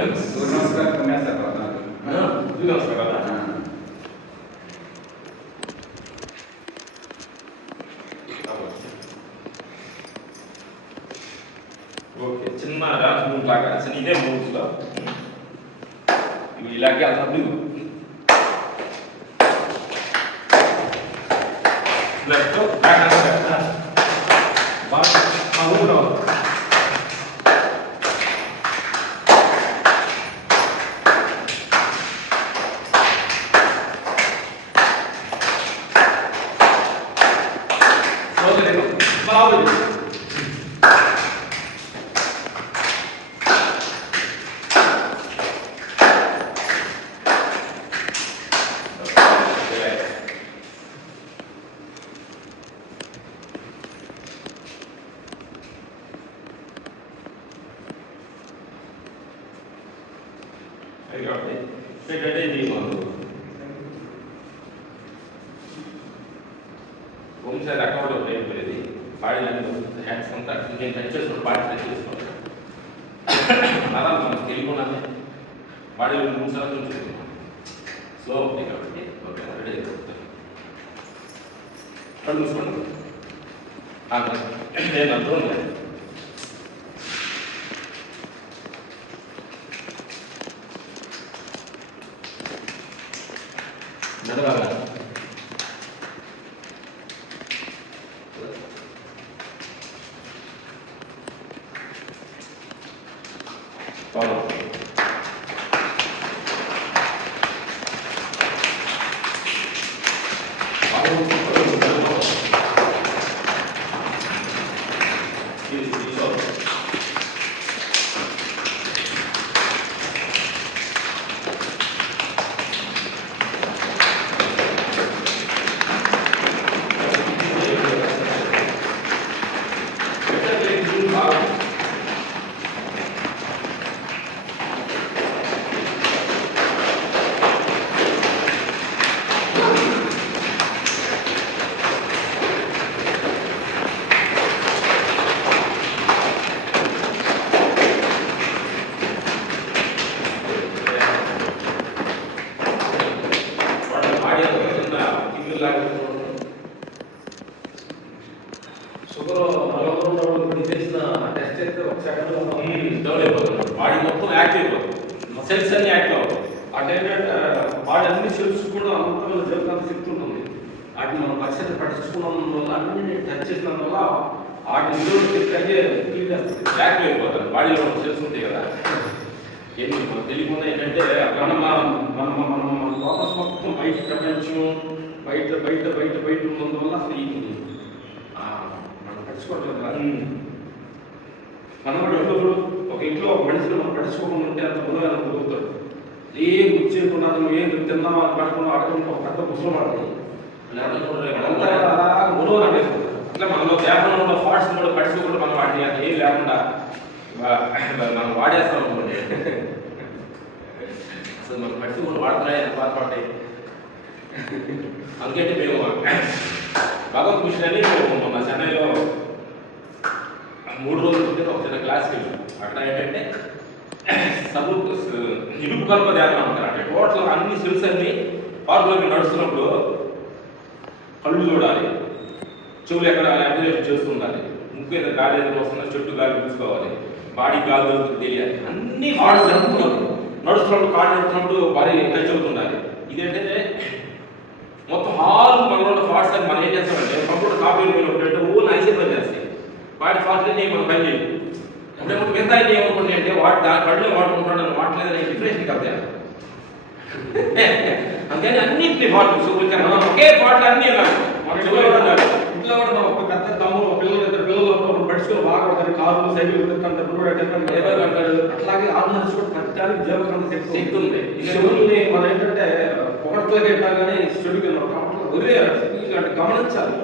नमस्कार तुम्ही नमस्कार ఓకే చిన్న డాన్స్ మూవ్ లాగా అసలు ఇదే మూవ్స్ లో ఇవి ఇలాగే అసలు లెఫ్ట్ బ్యాక్ హ్యాండ్ బాగా మూవ్ ఒకసారి అకౌంట్ అయిపోయేది బాడీ హ్యాండ్స్ అంతా నేను టచ్ చేసుకుని బాడీ టచ్ చేసుకోవాలి అలా మనకు తెలియకుండానే బాడీలో 3 సార్లు చూసుకుంటున్నాం స్లో అవుతాయి కాబట్టి ఓకే రెడీ అయిపోతుంది కళ్ళు చూసుకోండి నేను అర్థం లేదు నడవాలి follow. షుగర్ చేసిన టెస్ట్ చేస్తే ఒక సెకండ్ డౌన్ అయిపోతుంది బాడీ మొత్తం యాక్టివ్ అయిపోతుంది సెల్స్ అన్ని యాక్టివ్ అవుతాయి అంటే ఏంటంటే బాడీ అన్ని సెల్స్ కూడా అంత జరుగుతున్న శక్తి ఉంటుంది వాటిని మనం పరిస్థితి పట్టించుకున్నందు వల్ల అన్ని టచ్ చేసినందువల్ల వాటి విలువ శక్తి అయితే యాక్టివ్ అయిపోతుంది బాడీలో సెల్స్ ఉంటాయి కదా ఏంటి మనకు తెలియకుండా ఏంటంటే మన ఫోకస్ మొత్తం బయట ప్రపంచం బయట బయట బయట బయట ఉన్నందువల్ల అసలు ఈ మనం పట్టించుకోవట్లేదు మనం కూడా ఒక ఇంట్లో ఒక మనిషిని మనం పట్టించుకోకుండా ఉంటే అంత బుధమైన కుదురుతాడు ఏం గుర్చేయకుండా ఏం తిన్నామా పడకుండా అడగకుండా ఒక పెద్ద పుస్తకం పడుతుంది అంతా అలా గురువు అనిపిస్తుంది అట్లా మనలో దేహంలో ఉన్న ఫాట్స్ కూడా పట్టించుకోకుండా మనం వాటిని ఏం లేకుండా మనం వాడేస్తాం అనుకోండి అసలు మనం పట్టించుకోండి వాడుతున్నాయి ఎంత బాధపడతాయి అందుకంటే మేము భగవత్ మిషన్ అని మొన్న చెన్నైలో 3 రోజుల క్రితం ఒక చిన్న క్లాస్కి వెళ్ళాం అక్కడ ఏంటంటే ఇరుపు కల్ప ధ్యానం అంటారు అంటే టోటల్ అన్ని సెల్స్ అన్ని పార్కులోకి నడుస్తున్నప్పుడు కళ్ళు చూడాలి చెవులు ఎక్కడ అబ్జర్వేషన్ చేస్తుండాలి ముక్కు ఏదో గాలి ఏదో వస్తుందో చెట్టు గాలి చూసుకోవాలి బాడీ గాలి తెలియాలి అన్ని హార్డ్స్ నడుస్తున్నప్పుడు కాళ్ళు నడుస్తున్నప్పుడు భారీ టచ్ అవుతుండాలి ఇదేంటంటే మొత్తం హాల్ మనలో ఉన్న ఫాట్స్ అని మనం ఏం చేస్తామంటే కంప్యూటర్ సాఫ్ట్వేర్ ఏంటంటే ఓన్ ఐసీ పని చేస్తాయి వాటి ఫాట్లన్నీ మనం పని చేయాలి ఎప్పుడేమో మిగతా ఏమనుకుంటే అంటే వాటి దాని కళ్ళు వాడుకుంటున్నాడు అని వాడలేదని డిఫరెన్స్ కదా అందుకని అన్నింటినీ ఫాట్లు ఒకే ఫాట్లు అన్నీ ఇంట్లో కూడా ఒక పెద్ద తమ్ముడు పిల్లలు 2 పిల్లలు పడుచుకొని బాగా పడతారు కార్లు సైకిల్ అంటాడు అట్లాగే ఆర్మన్స్ కూడా ప్రతిదానికి జీవకాంత శక్తి ఉంది శివుల్ని మనం ఏంటంటే పొగట్లకి ఎట్టా కానీ శివుడికి వదిలేయాలి గమనించాలి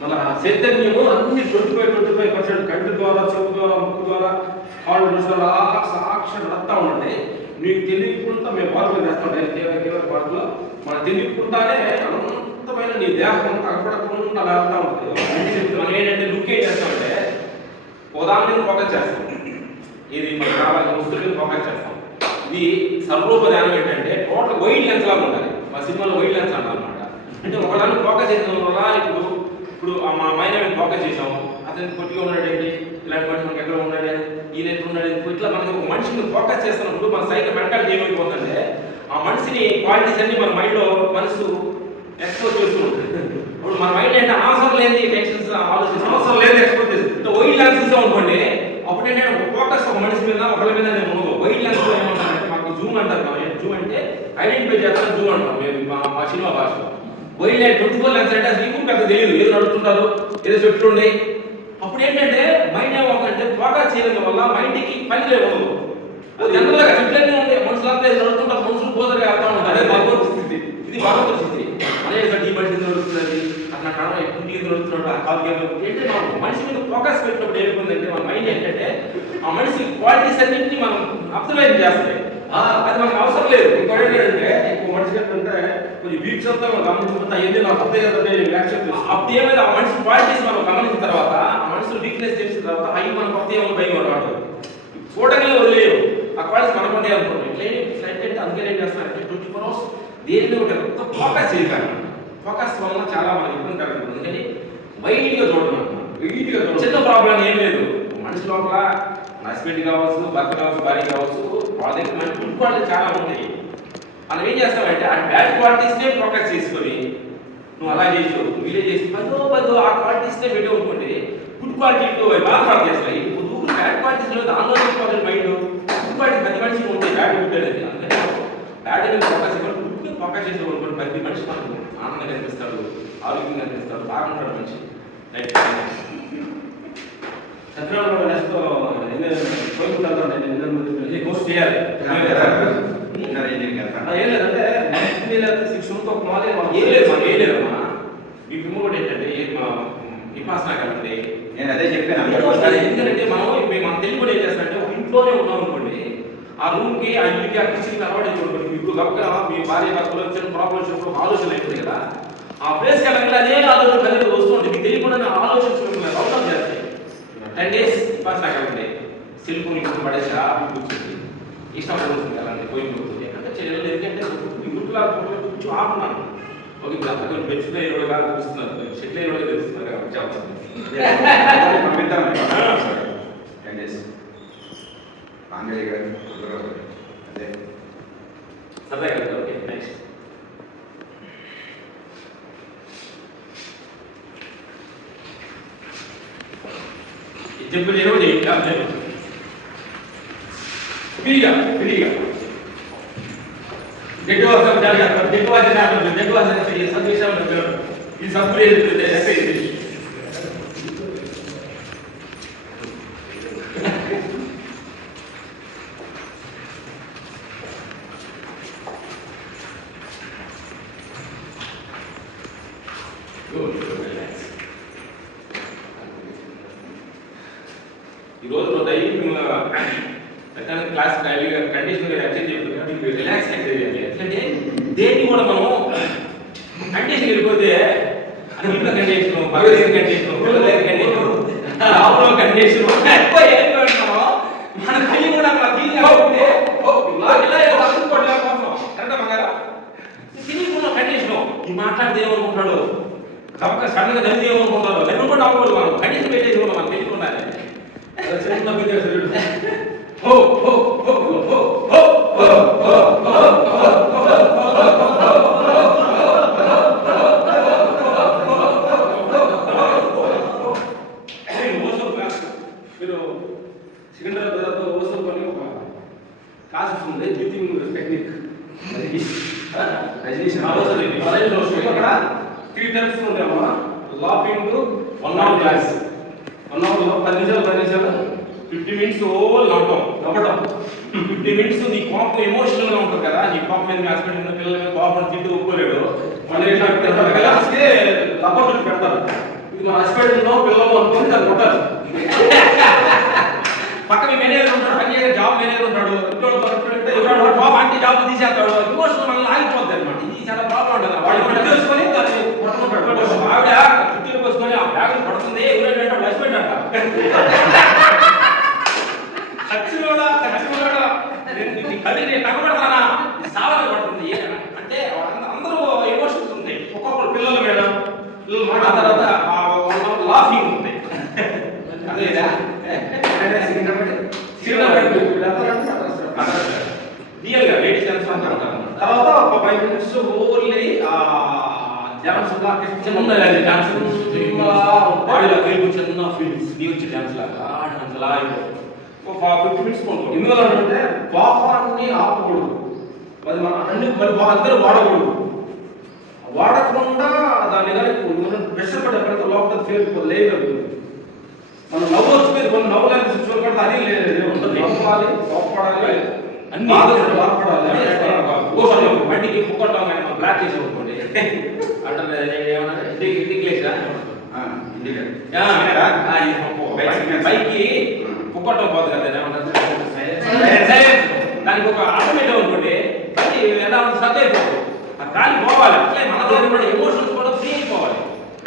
మన చైతన్యము అన్ని 25% కంటి ద్వారా చెవు ద్వారా ముక్కు ద్వారా కాళ్ళు ద్వారా సాక్షి నడతా ఉంటే నీకు తెలియకుండా మేము పాటలు చేస్తాం పాటలో మనకు తెలియకుండానే అనంతమైన నీ దేహం అక్కడకుండా వెళ్తా ఉంటుంది మనం ఏంటంటే లుక్ ఏం చేస్తామంటే ఉదాహరణ ఫోకస్ చేస్తాం ఇది మనకు రావాలి వస్తువుల మీద ఫోకస్ చేస్తాం. ఇది సర్వరూప ధ్యానం ఏంటంటే టోటల్ వైడ్ లెన్స్ లాగా ఉంటుంది. మా సినిమాలో వైడ్ లెన్స్ అంటారు అనమాట. అంటే ఒకదాన్ని ఫోకస్ చేసిన వల్ల ఇప్పుడు మా మైండ్ మీద ఫోకస్ చేసాము, అతను కొద్దిగా ఉన్నాడేంటి, ఇలాంటి మనిషి మనకి ఎక్కడ ఉన్నాడే, ఈయన ఎక్కడ ఉన్నాడు, ఇట్లా మనకి ఒక మనిషిని ఫోకస్ చేస్తున్నప్పుడు మన సైకిల్ మెంటాలిటీ ఏమైపోతుందంటే ఆ మనిషిని క్వాలిటీస్ అన్ని మన మైండ్లో మనసు ఎక్స్పోజ్ చేస్తూ ఉంటుంది. ఇప్పుడు మన మైండ్ అంటే అవసరం లేని టెన్షన్స్ ఆలోచన అవసరం లేదు ఎక్స్పోజ్ చేస్తుంది. వైడ్ లెన్స్ ఇస్తాం అనుకోండి, అప్పుడు ఏంటంటే ఒక ఫోకస్ ఒక మనిషి మీద ఒకళ్ళ మీద ఉండదు. వైడ్ లెన్స్ ఏమంటారంటే మాకు జూమ్ అంటారు. జూమ్ అంటే ఐడెంటిఫై చేస్తాం, జూమ్ అంటాం మేము మా సినిమా భాషలో. వైల్డ్ లైఫ్ 24 లెన్స్ అంటే అది మీకు పెద్ద తెలియదు, ఏదో నడుస్తుంటారు, ఏదో చెట్లు ఉన్నాయి. అప్పుడు ఏంటంటే మైండ్ ఏమవుతుందంటే ఫోకస్ చేయడం వల్ల మైండ్కి పని లేదు. జనరల్గా చెట్లన్నీ ఉంటాయి, మనుషులంతా నడుస్తుంటారు, మనుషులు పోదరు వెళ్తా ఉంటారు. అదే భగవంతు స్థితి, ఇది భగవంతు స్థితి. అదే ఈ మనిషి నడుస్తుంది, అట్లా కడవ ఇంటికి నడుస్తున్నాడు, ఆ కాలు ఏంటంటే మనం మనిషి మీద ఫోకస్ పెట్టినప్పుడు ఏమైపోయిందంటే మన మైండ్ ఏంటంటే ఆ మనిషి క్వాలిటీస్ అన్నింటినీ మనం అబ్జర్వ్ చేస్తాయి. అది మనకు అవసరం లేదు. ఇంకోటి ఏంటంటే ఇంకో మనిషి ఏంటంటే కొంచెం వీక్స్ అంతా మనం గమనించుకుంటా ఏది నాకు అప్పుడు ఏమైనా ఆ మనిషి క్వాలిటీస్ మనం గమనించిన తర్వాత ఆ మనిషి వీక్నెస్ తెలిసిన తర్వాత అవి మన కొత్త ఏమైనా భయం వాడు చూడగానే వదిలేయవు. ఆ క్వాలిటీస్ మన కొంటే అనుకుంటాం. ఇట్లా ఏంటంటే అందుకని ఏం చేస్తారంటే 24 hours దేని మీద ఒక ఫోకస్ చేయగలం. ఫోకస్ వల్ల చాలా మనకి ఇబ్బంది కలుగుతుంది. అందుకని వైడ్గా చూడడం, వైడ్గా చిన్న ప్రాబ్లం ఏం లేదు. మనిషి లోపల హస్బెండ్ కావచ్చు, భర్త కావచ్చు, భార్య కావచ్చు, వాళ్ళ దగ్గర మంచి గుడ్ క్వాలిటీ చాలా ఉంటాయి. మనం ఏం చేస్తామంటే ఆ బ్యాడ్ క్వాలిటీస్నే ఫోకస్ చేసుకొని నువ్వు అలా చేసావు, నువ్వు ఇలా చేసి పదో ఆ క్వాలిటీస్నే పెట్టి అనుకోండి, గుడ్ క్వాలిటీ బాగా ఫామ్ చేస్తాయి. ఇప్పుడు బ్యాడ్ క్వాలిటీస్ దానిలో తీసుకోవాలి మైండ్. గుడ్ క్వాలిటీ ప్రతి మనిషికి ఉంటాయి, బ్యాడ్ గుడ్ అనేది. అందుకని బ్యాడ్ అనేది ఫోకస్ ఇవ్వాలి, గుడ్ ఫోకస్ చేసే అనుకోండి ప్రతి మనిషి మనకు ఆనందంగా కనిపిస్తాడు, ఆరోగ్యంగా కనిపిస్తాడు, బాగుంటాడు మనిషి. సత్యనారాయణ నెక్స్ట్ కోర్స్ చేయాలి. ఏం లేదంటే నెక్స్ట్ 6 మంత్స్ ఒక మాలే ఏం లేదమ్మా. మీ పిల్లలు కూడా ఏంటంటే విపాసన కాబట్టి నేను అదే చెప్పాను. ఎందుకంటే మనం తెలుగు కూడా ఏం చేస్తారంటే ఒక ఇంట్లోనే ఉన్నాం అనుకోండి, ఆ రూమ్కి ఆ ఇంటికి ఆ కిచెన్కి అలవాటు అయిపోతుంది. ఇప్పుడు గొప్పగా మీ భార్య భర్తలు వచ్చిన ప్రాబ్లమ్ వచ్చినప్పుడు ఆలోచన అయిపోతుంది కదా, ఆ ప్లేస్కి వెళ్ళాలి అదే ఆలోచన కలిగి వస్తుంది. మీకు తెలియకుండా ఆలోచించడం అవుతాం చేస్తాయి. 10 days విపాసన కాబట్టి సెల్ఫోన్ ఇప్పుడు పడేసి కూర్చుంది, ఇష్టం పడుతుంది అలాంటి పోయిపోతుంది. అంటే చెల్లెలు ఎందుకంటే ఈ గుర్తులా కొంచెం ఆపున్నాను. ఒక ఇప్పుడు అంతా బెచ్చులో ఇరవైగా చూస్తున్నారు, చెట్లు ఇరవై తెలుస్తున్నారు కాబట్టి చెప్పండి. సరదా కదా. ఓకే నెక్స్ట్ చెప్పు ఇరవై ఫ్రీగా ఈ సబ్బులు ఈ రోజు డైలీ క్లాస్ కండిషన్ యాక్సెప్ట్ చేయకపోతే రిలాక్స్ యాక్సెప్ట్ చేయాలి. ఎందుకంటే దేన్ని కూడా మనం కండిషన్ వెళ్ళిపోతే అన్నింటిలో కండిషన్, భగవద్గీత కండిషన్, పిల్లల కండిషన్, రాములో కండిషన్ మన కళ్ళు కూడా తెలియకుండా కండిషన్. ఈ మాట్లాడితే ఏమనుకుంటాడు, తప్పక సడన్గా కలిసి ఏమనుకుంటారు, రెండు కూడా అవ్వకూడదు. మనం కండిషన్ పెట్టేసి కూడా మనం తెలియకుండా మీరు సికింద్రాబాద్ ఓసో కొని ఒక క్లాసెస్ ఉంది, బ్రీతింగ్ టెక్నిక్. కాలేజీలో అక్కడ 3 టైమ్స్ ఉంటాయమ్మా. లాఫింగ్ 1 hour క్లాస్, 1 hourలో 10 నిమిషాలు 50 minutes నవ్వటం 50 minutes నీ కోపం ఎమోషనల్ గా ఉంటుంది కదా, నీ కోపం మీద హస్బెండ్ మీద పిల్లల మీద కోపం తిట్టు ఒప్పుకోలేడు, మళ్ళీ క్లాస్కి లపట్లు పెడతారు. ఇది మా హస్బెండ్ పిల్లలు అనుకుని దాన్ని కొట్టారు. పక్కన మేనేజర్ ఉంటాడు, పని చేసే జాబ్ మేనేజర్ ఉంటాడు, బాబు అంటే జాబ్ తీసేస్తాడు, ఎమోషనల్ మనల్ని ఆగిపోద్ది అనమాట. ఇది చాలా ప్రాబ్లం ఉంటుంది. వాళ్ళు తెలుసుకొని దాన్ని కొట్టుకుంటాడు. ఆవిడ చుట్టూ పోసుకొని ఆ బ్యాగ్ పడుతుంది, ఎవరైనా హస్బెండ్ అంట ఖర్చు కదా ఖచ్చితంగా కదిలి తగ్గబడతానా సావన పడుతుంది అంటే అందరూ ఎమోషన్స్ ఉంటాయి ఒక్కొక్కరు పిల్లల మీద పిల్లలు మాట తర్వాత లాఫింగ్ ఉంటాయి అదేదా రియల్ గా వెయిట్ సెన్స్ అంటారు తర్వాత ఒక 5 minutes ఓన్లీ డాన్స్ లాగా చిన్న డాన్స్ బాడీలో కలిపి చిన్న ఫీల్స్ వచ్చే డాన్స్ లాగా డాన్స్ లాగా ఒక 50 minutes కొంటాం ఎందువల్ల అంటే కోపాన్ని ఆపకూడదు అది మన అన్ని మరి అందరూ వాడకూడదు వాడకుండా దాని కానీ ప్రెషర్ పడి ఎక్కడైతే లోపల ఫేర్ లేదు మనం నవ్వు వచ్చి కొన్ని నవ్వులేని సిచ్యువేషన్ కూడా అది లేదు ఉంటుంది నవ్వాలి కోపడాలి అన్ని బాధపడాలి బండికి ముక్కొట్టాం కానీ బ్లాక్ చేసి అనుకోండి అంటే ఏమన్నా ఇంటికి బైక్కి ముక్కొట్టం పోదు కదా ఏమన్నా దానికి ఒక ఆటోమేటిక్ అనుకోండి బండి ఎలా సత్ అయిపోతుంది ఆ గాలి పోవాలి అట్లే మన దగ్గర కూడా ఎమోషన్స్ కూడా ఫ్రీ అయిపోవాలి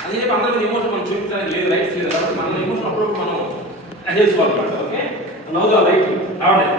అదే చెప్పి అందరి ఎమోషన్ మనం చూపించడానికి లేదు రైట్స్ లేదు కాబట్టి మన ఎమోషన్ అప్పుడు మనం చేసుకోవాలి ఓకే నవ్వుదాం రైట్ రావండి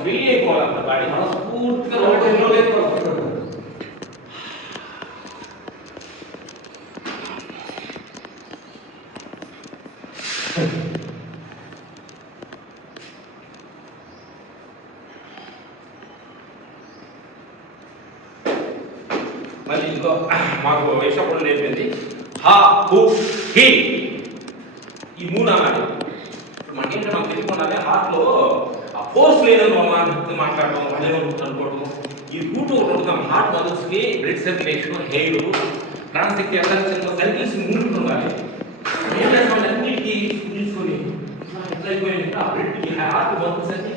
ఫ్రీ అయిపోవాలి బాడీ మనస్ఫూర్తిగా మళ్ళీ ఇందులో మాకు వేసినప్పుడు నేర్పింది హా హూ హీ ఈ మూడు అనాలి ఇప్పుడు మనకేంటో నాకు తెలియకుండానే హార్ట్లో ఆ ఫోర్స్ లేదని మాట్లాడటం అదే అనుకోవడం ఈ రూట్ ఒకటి ఉంటుంది హార్ట్ మదర్స్కి బ్లడ్ సర్క్యులేషన్ హెయిర్ ప్రాణశక్తి ఎక్కడ సర్కిల్స్ ముందుండాలి ఏం చేస్తాం అన్నిటికీ తీసుకొని ఎట్లా అయిపోయింది ఆ బ్లడ్కి హార్ట్ మదర్ సర్కిల్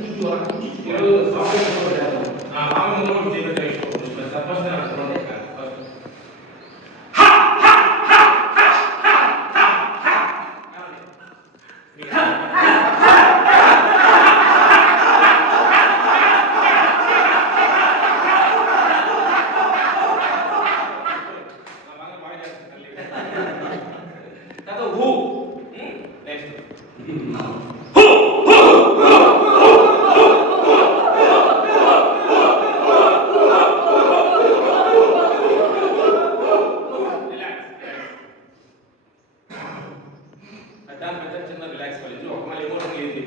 చిన్న రిలాక్స్ కాలేజ్ ఒక మళ్ళీ ఎమోషన్ ఏది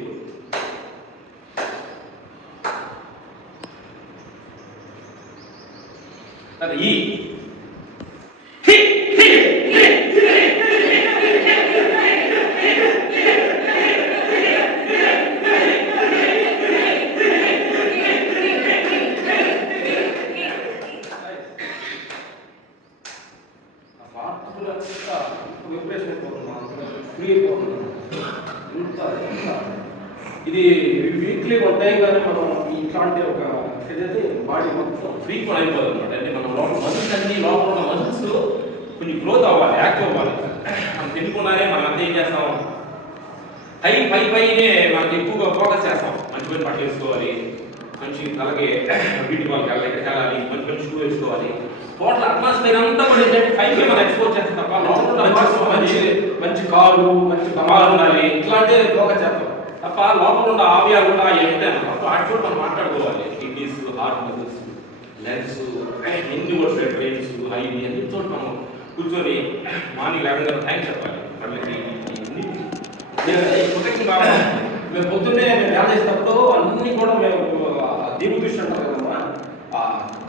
అది ఈ ఇది వీక్లీ వన్ టైం కానీ మనం ఇట్లాంటి ఒక ఏదైతే బాడీ మొత్తం ఫ్రీ కూడా అయిపోతుంది అనమాట అంటే మనం లోపల మజిల్స్ అన్ని లోపల ఉన్న మజిల్స్ కొంచెం గ్రోత్ అవ్వాలి యాక్టివ్ అవ్వాలి మనం తెలుసుకున్నారే మనం అంతా ఏం చేస్తాం పైనే మనకి ఎక్కువగా ఫోకస్ చేస్తాం మంచి మంచి బట్టలు వేసుకోవాలి మంచి అలాగే బ్యూటీ వాళ్ళకి వెళ్ళాలి మంచి మంచి షూ వేసుకోవాలి టోటల్ అట్మాస్ఫియర్ అంతా కూడా ఏంటంటే పైకి మనం ఎక్స్పోజ్ చేస్తాం తప్ప లోపల మంచి కారు మంచి గమాలు ఉండాలి ఇట్లాంటివి ఫోకస్ చేస్తాం తప్ప లోపల ఉన్న ఆవియాలు కూడా ఏమిటంటే వాటి కూడా మనం మాట్లాడుకోవాలి కిడ్నీస్ హార్ట్ మజిల్స్ లెగ్స్ ఎన్ని కూడా బ్రెయిన్స్ హైని అన్ని చోట మనం కూర్చొని మార్నింగ్ 11 గంటల టైం చెప్పాలి వాళ్ళకి ప్రొటెక్షన్ బాగా మేము పొద్దున్నే మేము ధ్యానం చేసినప్పుడు అన్ని కూడా మేము దీపు దృష్టి అంటారు కదమ్మా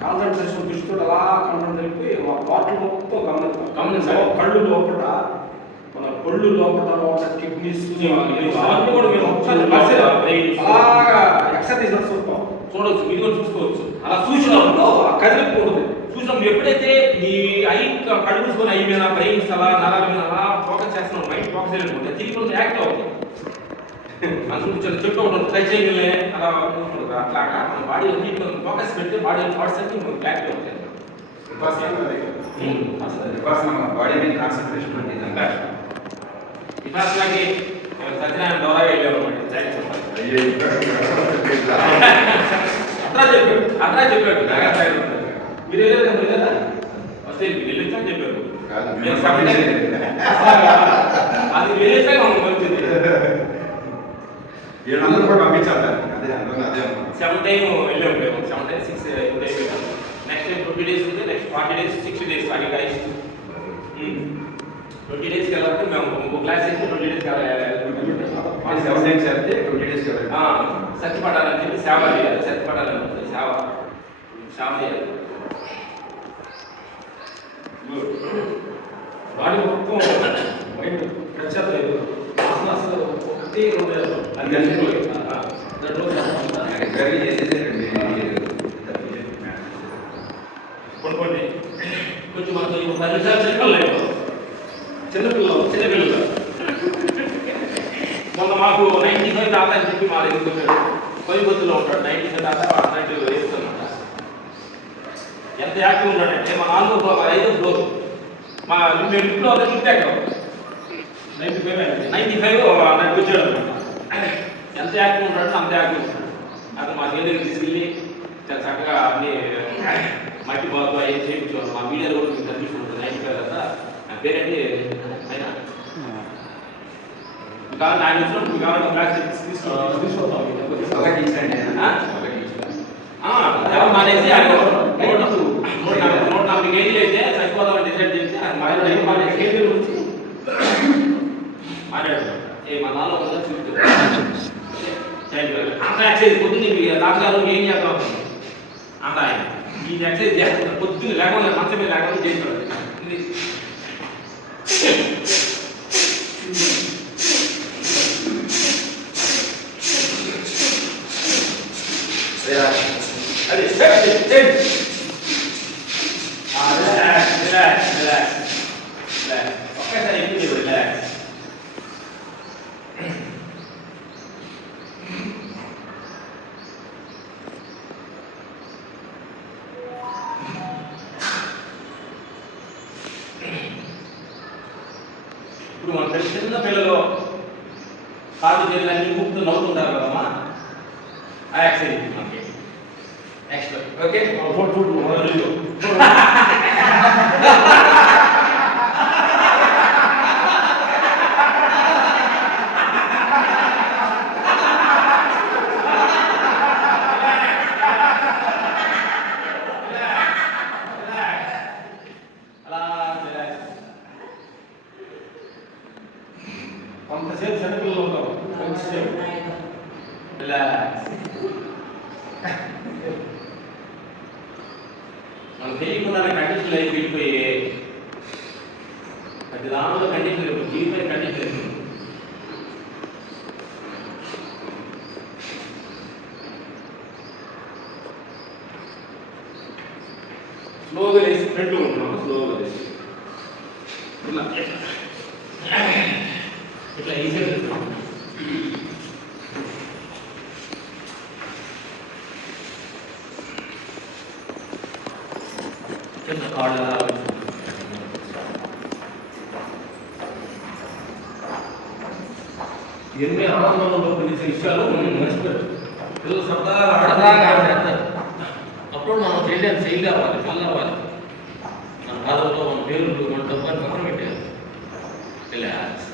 కాన్సన్ట్రేషన్ దృష్టితో అలా కాన్సన్ట్రేట్ అయిపోయి మా బాటిల్ మొత్తం గమనించాలి కళ్ళు లోపల మన కళ్ళు లోపల కిడ్నీస్ అవన్నీ కూడా మేము అలాగా ఎక్సర్సైజ్ చూస్తాం చూడవచ్చు ఇది కూడా చూసుకోవచ్చు అలా చూసినప్పుడు కదిలిపోతుంది చూసాం ఎప్పుడైతే నీ ఐ కళ్ళు మూసుకొని ఐ మీద బ్రెయిన్స్ అలా నరాల మీద అలా ఫోకస్ చేస్తున్నాం, మైండ్ ఫోకస్ చేయలేకపోతే తిరిగి యాక్ట్ అవుతుంది. మనసు చెట్టు ఉంటుంది టచ్ చేయగలే అలా ఉంటుంది. అట్లాగా మన బాడీ అన్నింటి ఫోకస్ పెడితే బాడీ థాట్స్ అన్ని మనకు క్లారిటీ అవుతాయి. బాడీ మీద కాన్సన్ట్రేషన్ ఉంటుంది. విపాసనకి సత్యనారాయణ దౌరా వెళ్ళామన్నమాట. అట్లా చెప్పాడు మీరు వెళ్ళారు కదా, వస్తే మీరు వెళ్ళొచ్చని చెప్పారు. అది వెళ్ళేసే మనకు మంచిది. వీళ్ళందరూ కూడా పంపించాలి. అదే 7 టైమ్ వెళ్ళాము. 7 days 6 days వెళ్ళాము. నెక్స్ట్ టైం 20 days ఉంది. నెక్స్ట్ 40 days 60 days అది గైస్ 20 days కాబట్టి మేము ఒక క్లాస్ అయితే 20 days కావాలి. 7 days అయితే 20 days కావాలి. సత్యపడాలని చెప్పి సేవ చేయాలి. సత్యపడాలని ఉంటుంది సేవ చేయాలి. బాడీ మొత్తం మైండ్ ప్రెషర్ లేదు. అసలు ఒకటి కొనుక్కోండి కొంచెం మనకు 10 నిమిషాలు చిన్నపిల్లలు మొన్న మాకు 95 దాకా అని చెప్పి మా దగ్గరికి వచ్చాడు. కొయ్యబొత్తులో ఉంటాడు. 95 దాకా అన్నట్టు వేస్తున్నమాట. ఎంత యాక్టివ్ ఉన్నాడంటే మా 5వ ఫ్లోర్ మేము ఇంట్లో చూపాక 95 అన్నట్టు వచ్చాడు అనమాట. ఎంత యాక్టివ్ ఉంటాడో అంత యాక్టివ్ ఉంటాడు. అతను మా దగ్గరికి తీసుకెళ్ళి చాలా చక్కగా అన్ని మట్టి బాగా ఏం చేయించేవాళ్ళు. మా మీడియాలో కూడా మీకు కనిపిస్తుంటుంది. 95 కదా నా పేరేంటి అయినా కావాలి ఆయన వచ్చినప్పుడు మీకు కావాలి క్లాస్ తీసుకుంటాం. మానేసి 140 కేజీలు అయితే చచ్చిపోదామని డిసైడ్ చేసి కేజీల నుంచి మాట్లాడు. మా నాన్న అంత ఎక్సైజ్ పొద్దున్న డాక్టర్ ఏం చేద్దాం అంత ఆయన ఈ ఎక్సైజ్ చేస్తాను. పొద్దున్న లేకుండా మంచం మీద లేకుండా చేస్తాడు. ఒక్కసారి ఎందుకు రిలాక్స్. ఇప్పుడు మన చిన్న పిల్లలు కాదు చేయాలని ఊపుతూ నవ్వుతుంటారు కదమ్మా. ఆ యాక్సిడెంట్ మనకి నెక్స్ట్ ఓకే కొంతసేపు సెంటర్లో ఉంటాం. కొంచెంసేపు రిలాక్స్. మనం తెలియకుండా కండిషన్లు అయి వెళ్ళిపోయి అది దానిలో కండిషన్ జీవితం కండిషన్ స్లోగా వేసి ఫ్రంట్లో ఉంటున్నాము. స్లోగా వేసి ఇట్లా ఈజీగా చిన్న కాళ్ళు ఎన్ని ఆనందంలో పిలిచే విషయాలు మర్చిపోయారు. పిల్లలు సరదాగా ఆడతారు. అప్పుడు మనం చేయలేవాలి అవ్వాలి. మన బాధల్లో మన పేర్లు మన డబ్బాని పక్కన పెట్టారు. రిలాక్స్.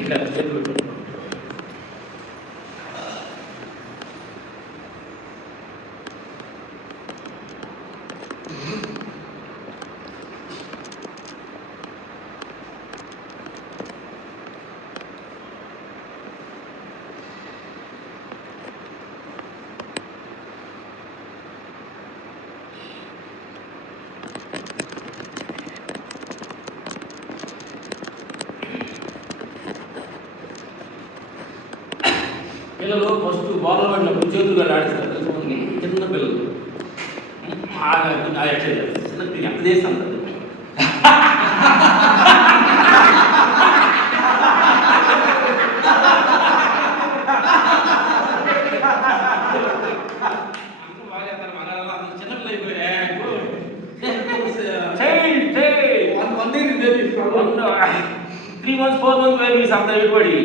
ఇలా చేతులు పిల్లలు ఫస్ట్ బాల్ పడినప్పుడు చేతులు గడ్డ ఆడిస్తారు తెలుసుకోండి, చిన్న పిల్లలు ఎక్సైజ్ చిన్న పిల్లలు ఎంత చేస్తాను Three months, 4 months babies after everybody.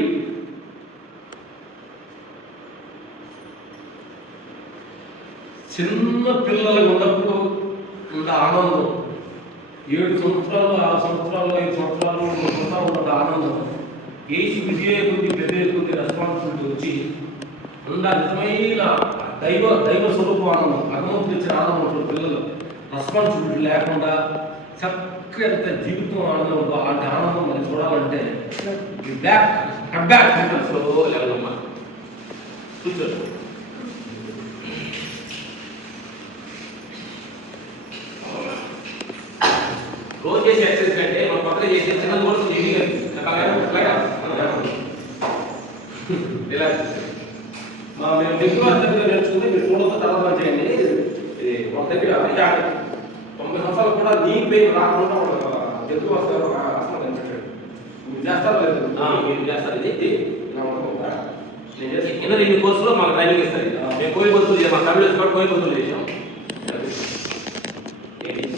చిన్న పిల్లలు ఉన్నప్పుడు ఉన్న ఆనందం 7 సంవత్సరాలు 6 సంవత్సరాలు 5 సంవత్సరాలు ఉన్న ఆనందం ఏజ్ విజయ కొద్ది పెద్ద కొద్ది రెస్పాన్సిబిలిటీ వచ్చి ఉన్న నిజమైన దైవ స్వరూపం ఆనందం భగవంతుడు ఇచ్చిన ఆనందం ఉంటుంది. పిల్లలు రెస్పాన్సిబిలిటీ లేకుండా చక్కటి జీవితం ఆనందం అలాంటి ఆనందం మనం చూడాలంటే బ్యాక్ లేదమ్మా కూర్చోండి. రోజు చేసే ఎక్సర్సైజ్ కంటే మన పక్కన చేసే చిన్నది కూడా మేము దగ్గర దగ్గర నేర్చుకుంటే మీరు ఫోన్లతో తర్వాత చేయండి. ఇది ఒక దగ్గర 90 సంవత్సరాలు కూడా నీ పెయిన్ రాకుండా జంతువు వస్తారు అసలు కనిపెట్టాడు. మీరు చేస్తారా లేదు? మీరు చేస్తారు. ఇది కింద 2 కోర్సులో మాకు ట్రైనింగ్ ఇస్తారు. మేము కోయి బొత్తులు మా తమిళ వచ్చి కోయి బొత్తులు చేసాం.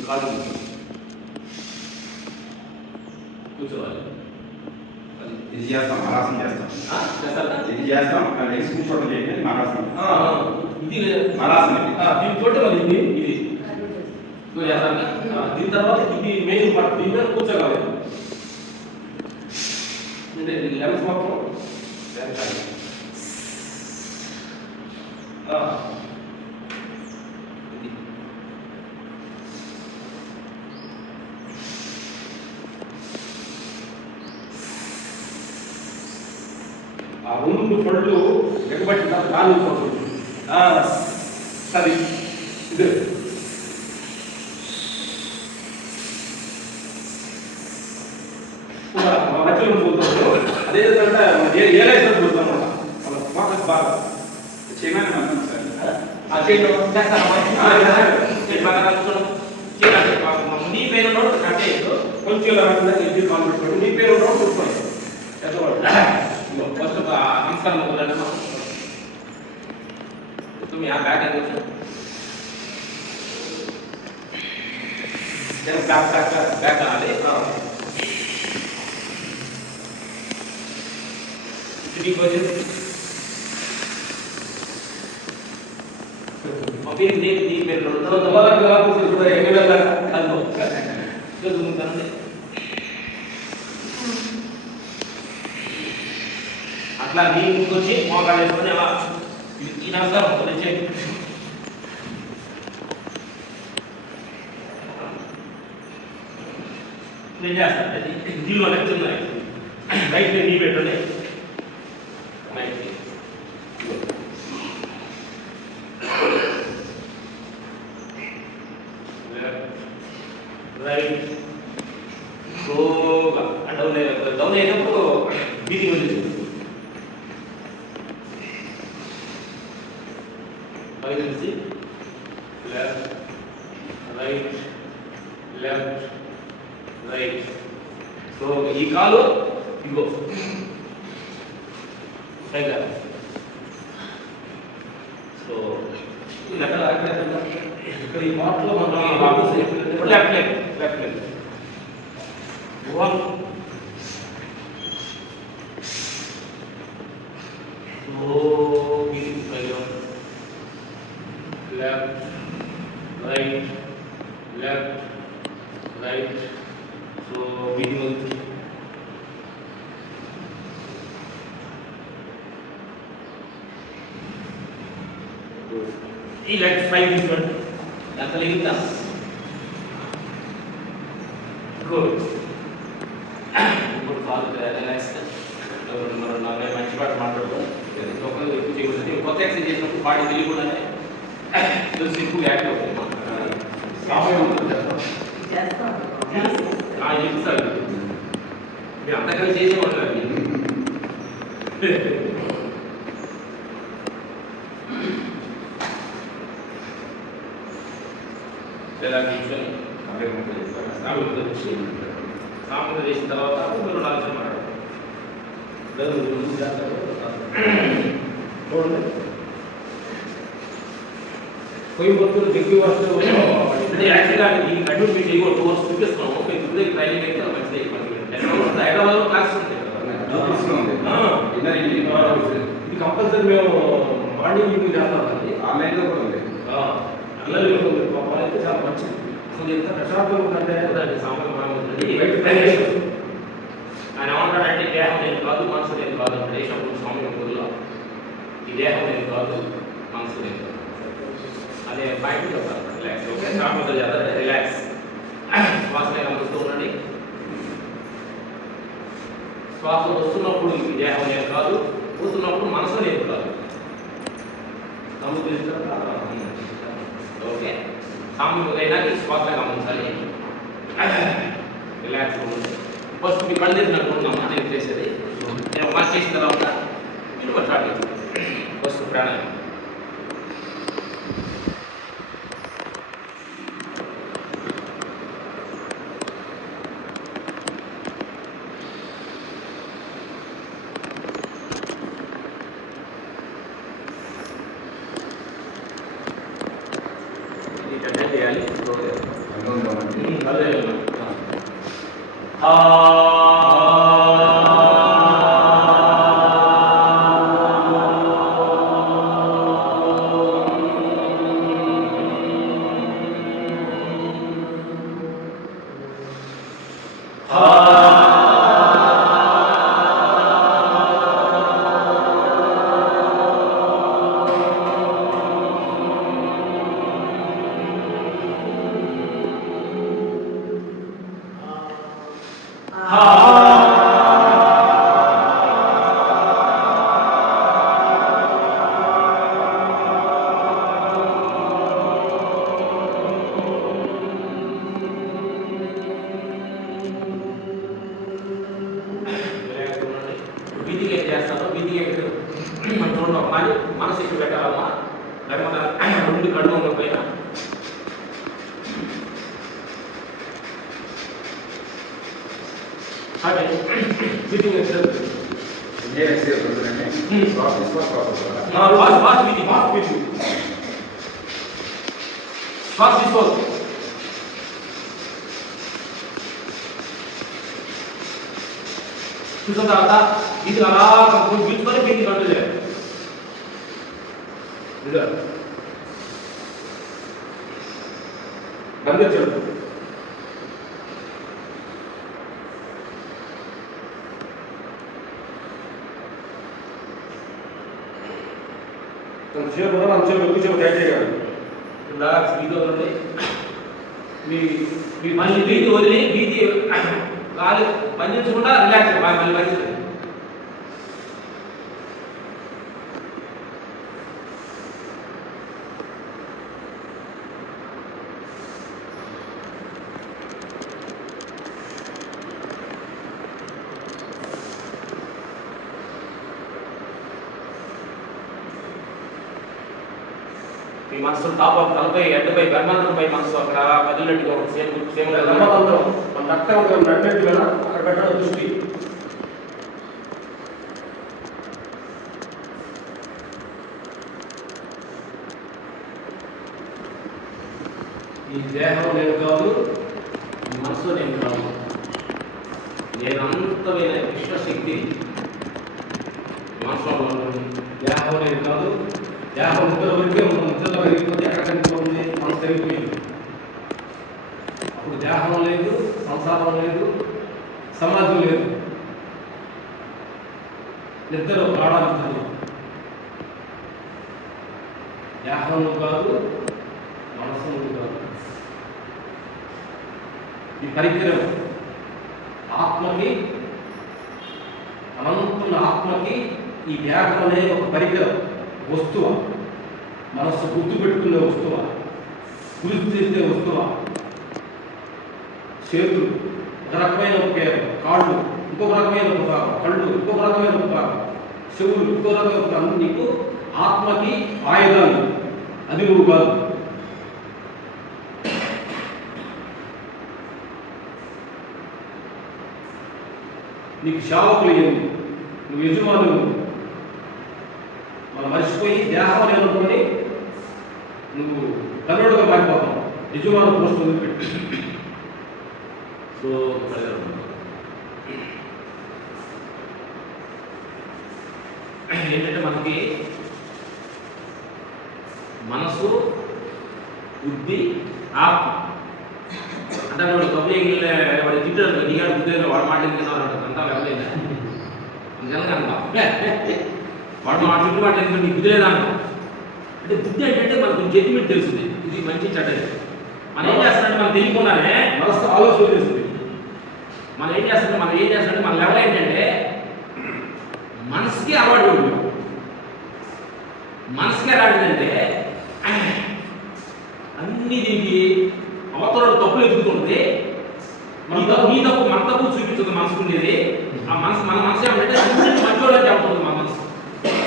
కాదు కూర్చోవాలి. ఇది చేస్తాం, మరాసం చేస్తాం. చేస్తారా? ఇది చేస్తాం, లెగ్స్ కూర్చోవడం చేయండి. మరాసం ఇది మరాసం దీంతో మరి ఇది దీని తర్వాత ఇది మెయిన్ పార్ట్. దీని మీద కూర్చోగలదు లెన్స్ మొత్తం ఆ 2 పళ్ళు ఎగబట్టి గాలి సరే ఇది మధ్యలో పోతాము. అదే విధంగా ఏ లైఫ్ పోతాం మన ఫోకస్ బాగా చేయమని అనుకుంటున్నాం సార్. నీ పేరు అంటే కొంచెం ఇలా ఇంటి కాన్ఫిడెంట్ నీ పేరు చూసుకోండి. ఫస్ట్ నమస్కారం మొదలండి. तुम्ही यहाँ बैक एंगल से बैक करा ले ठीक हो जाए और फिर नी पे लो तो दोबारा गला को से थोड़ा एंगल लगा कर दो तो तुम करने అట్లా నీ ముందుకొచ్చి మోకాలు వేసుకొని అలా ఈ నమస్కారం ఒకటి చేయండి. నేను చేస్తాను. దీనిలో నచ్చున్నాయి రైట్ నీ పెట్టండి. రైట్ స్లోగా డౌన్ అయినప్పుడు బీటింగ్ ఉంది. left right left right so ఈ కాలు ఇగో పైగా సో ఇక్కడ ఈ మాటలో మనం left leg one so left right so video ఈ లెగ్ 5 different ఎంత లేదా గుడ్ ఇప్పుడు కాల్ రిలాక్స్ మనం నాలుగు మంచి పాట మాట్లాడుతాం ఒకరు ఎక్కువ చేయకూడదు కొత్త ఎక్సర్సైజ్ చేసినప్పుడు బాడీ తెలియకుండానే తెలుసు ఎక్కువ యాక్టివ్ అవుతుంది చెప్తారు మీరు అంతకన్నా చేసేవాళ్ళు లేదా కూర్చొని సామూహిక చేసిన తర్వాత మీరు నాలుగు మాట్లాడతారు. చూడండి, కోయంబత్తూరు డిగ్రీ వర్సిటీ అంటే యాక్చువల్గా ఈ కంటిన్యూ మీరు చేయకూడదు. కోర్స్ చూపిస్తున్నాము ఇప్పుడు ట్రైనింగ్ అయితే మంచిది. హైదరాబాద్లో క్లాసెస్ ఉంటాయి కదా, ఇది కంపల్సరీ మేము మార్నింగ్ ఈవినింగ్ చేస్తామండి. ఆన్లైన్లో కూడా ఉంది. పిల్లలు అయితే చాలా మంచిది. అసలు ఎంత ప్రశాంతంగా ఉందంటే ఆయన ఏమంటాడంటే దేహం నేను కాదు, మనసు నేను కాదు అంటే దేశంలో స్వామి గురులో ఈ దేహం నేను కాదు, మనసు నేను కాదు అదే పాయింట్ చెప్తాను. రిలాక్స్, ఓకే, శాంతంగా చేస్తారు. రిలాక్స్, శ్వాసనే గమనిస్తూ ఉండండి. శ్వాస వస్తున్నప్పుడు ఈ దేహం నేను కాదు, పోతున్నప్పుడు మనసు నేను కాదు. ఓకే, సామ్యమైనా ఈ శ్వాస గమనించాలి. రిలాక్స్ ఉంటుంది. ఫస్ట్ మీ కళ్ళు తెరిచి అనుకుంటున్నాం నేను చేసేది. నేను మాట చేసిన తర్వాత మీరు మాట్లాడలేదు. ఫస్ట్ ప్రాణాయామం. చేయాలి. వీధికి ఏం చేస్తారో వీధికి మనం చూడడం కానీ మనసు ఎక్కువ పెట్టాలమ్మా. లేకపోతే రెండు కడుపు పైన వీధికి శ్వాస తీసుకోవచ్చు. చూసిన తర్వాత ఇది అలా పీల్చుకొని కింది కంట్రోల్ చేయాలి. బంధించడం. సేపు అంతసేపు ఎక్కువసేపు టైట్ చేయాలి. రిలాక్స్, వీధి వదలండి. మీ మళ్ళీ వీధి వదిలి వీధి గాలి బంధించకుండా రిలాక్స్ మళ్ళీ బంధించండి. మీ మనసు టాప్ ఆఫ్ తలపై ఎండపై గర్భాంతరంపై మనసు అక్కడ కదిలినట్టుగా ఒక సేమ్ గర్భాంతరం మన రక్తం నడినట్టుగా అక్కడ పెట్టడం దృష్టి. ఈ దేహం నేను కాదు, ఈ మనసు నేను కాదు, నేను అనంతమైన విశ్వశక్తి మనసులో ఉంటుంది. దేహం నేను కాదు, దేహం నిద్ర వరకే ఉంటుంది. నిద్రలో పెరిగిపోతే ఎక్కడ కనిపోతుంది, మనసు తగ్గిపోయింది. అప్పుడు దేహం లేదు, సంసారం లేదు, సమాజం లేదు, నిద్ర ప్రాణాలు. దేహం కాదు, మనసు కాదు. ఈ పరికరం ఆత్మకి, అనంతున్న ఆత్మకి ఈ దేహం అనేది ఒక పరికరం, వస్తువ. మనస్సు గుర్తు పెట్టుకునే వస్తువ, గుర్తు చేసే వస్తువ. చేతులు ఒక రకమైన ఉపయోగం, కాళ్ళు ఇంకొక రకమైన ఉపయోగం, కళ్ళు ఇంకొక రకమైన ఉపయోగం, చెవులు ఇంకో రకమైన ఉపయోగం. నీకు ఆత్మకి ఆయుధాలు, అది నువ్వు కాదు. నీకు సేవకులు ఏంది, నువ్వు యజమానులు, మనం మర్చిపోయి దేహం అనుకొని నువ్వు కన్నుడుగా మారిపోతావు. యజమాను పోస్ట్ వదిలిపెట్టి సో ఏంటంటే మనకి మనసు, బుద్ధి, ఆత్మ అంటే వాడు పబ్లిక్ వాడు తిట్టాడు నీగాడు బుద్ధి వాడు మాట్లాడుతున్నారు అంతా వెళ్ళలేదా నిజంగా అంటాం వాడు మా చుట్టూ మాట్లాడుతున్నా నీకు బుద్ధి లేదా అంటాం. అంటే బుద్ధి ఏంటంటే మనకు జడ్జిమెంట్ తెలుస్తుంది, ఇది మంచి చెడ్డది. మనం ఏం చేస్తామంటే మనం తెలియకుండానే మనసు ఆలోచన చేస్తుంది. మనం ఏం చేస్తామంటే మన లెవెల్ ఏంటంటే మనసుకి అలవాటు పడిపోయాం. మనసుకి ఎలాంటిదంటే అన్ని దీనికి అవతల తప్పులు ఎదుగుతుంది, నీ తప్పు మన తప్పు చూపిస్తుంది మనసుకుండేది. ఆ మనసు మన మనసు ఏమంటే అన్నింటి మంచోడు అని చెప్తుంది మన మనసు.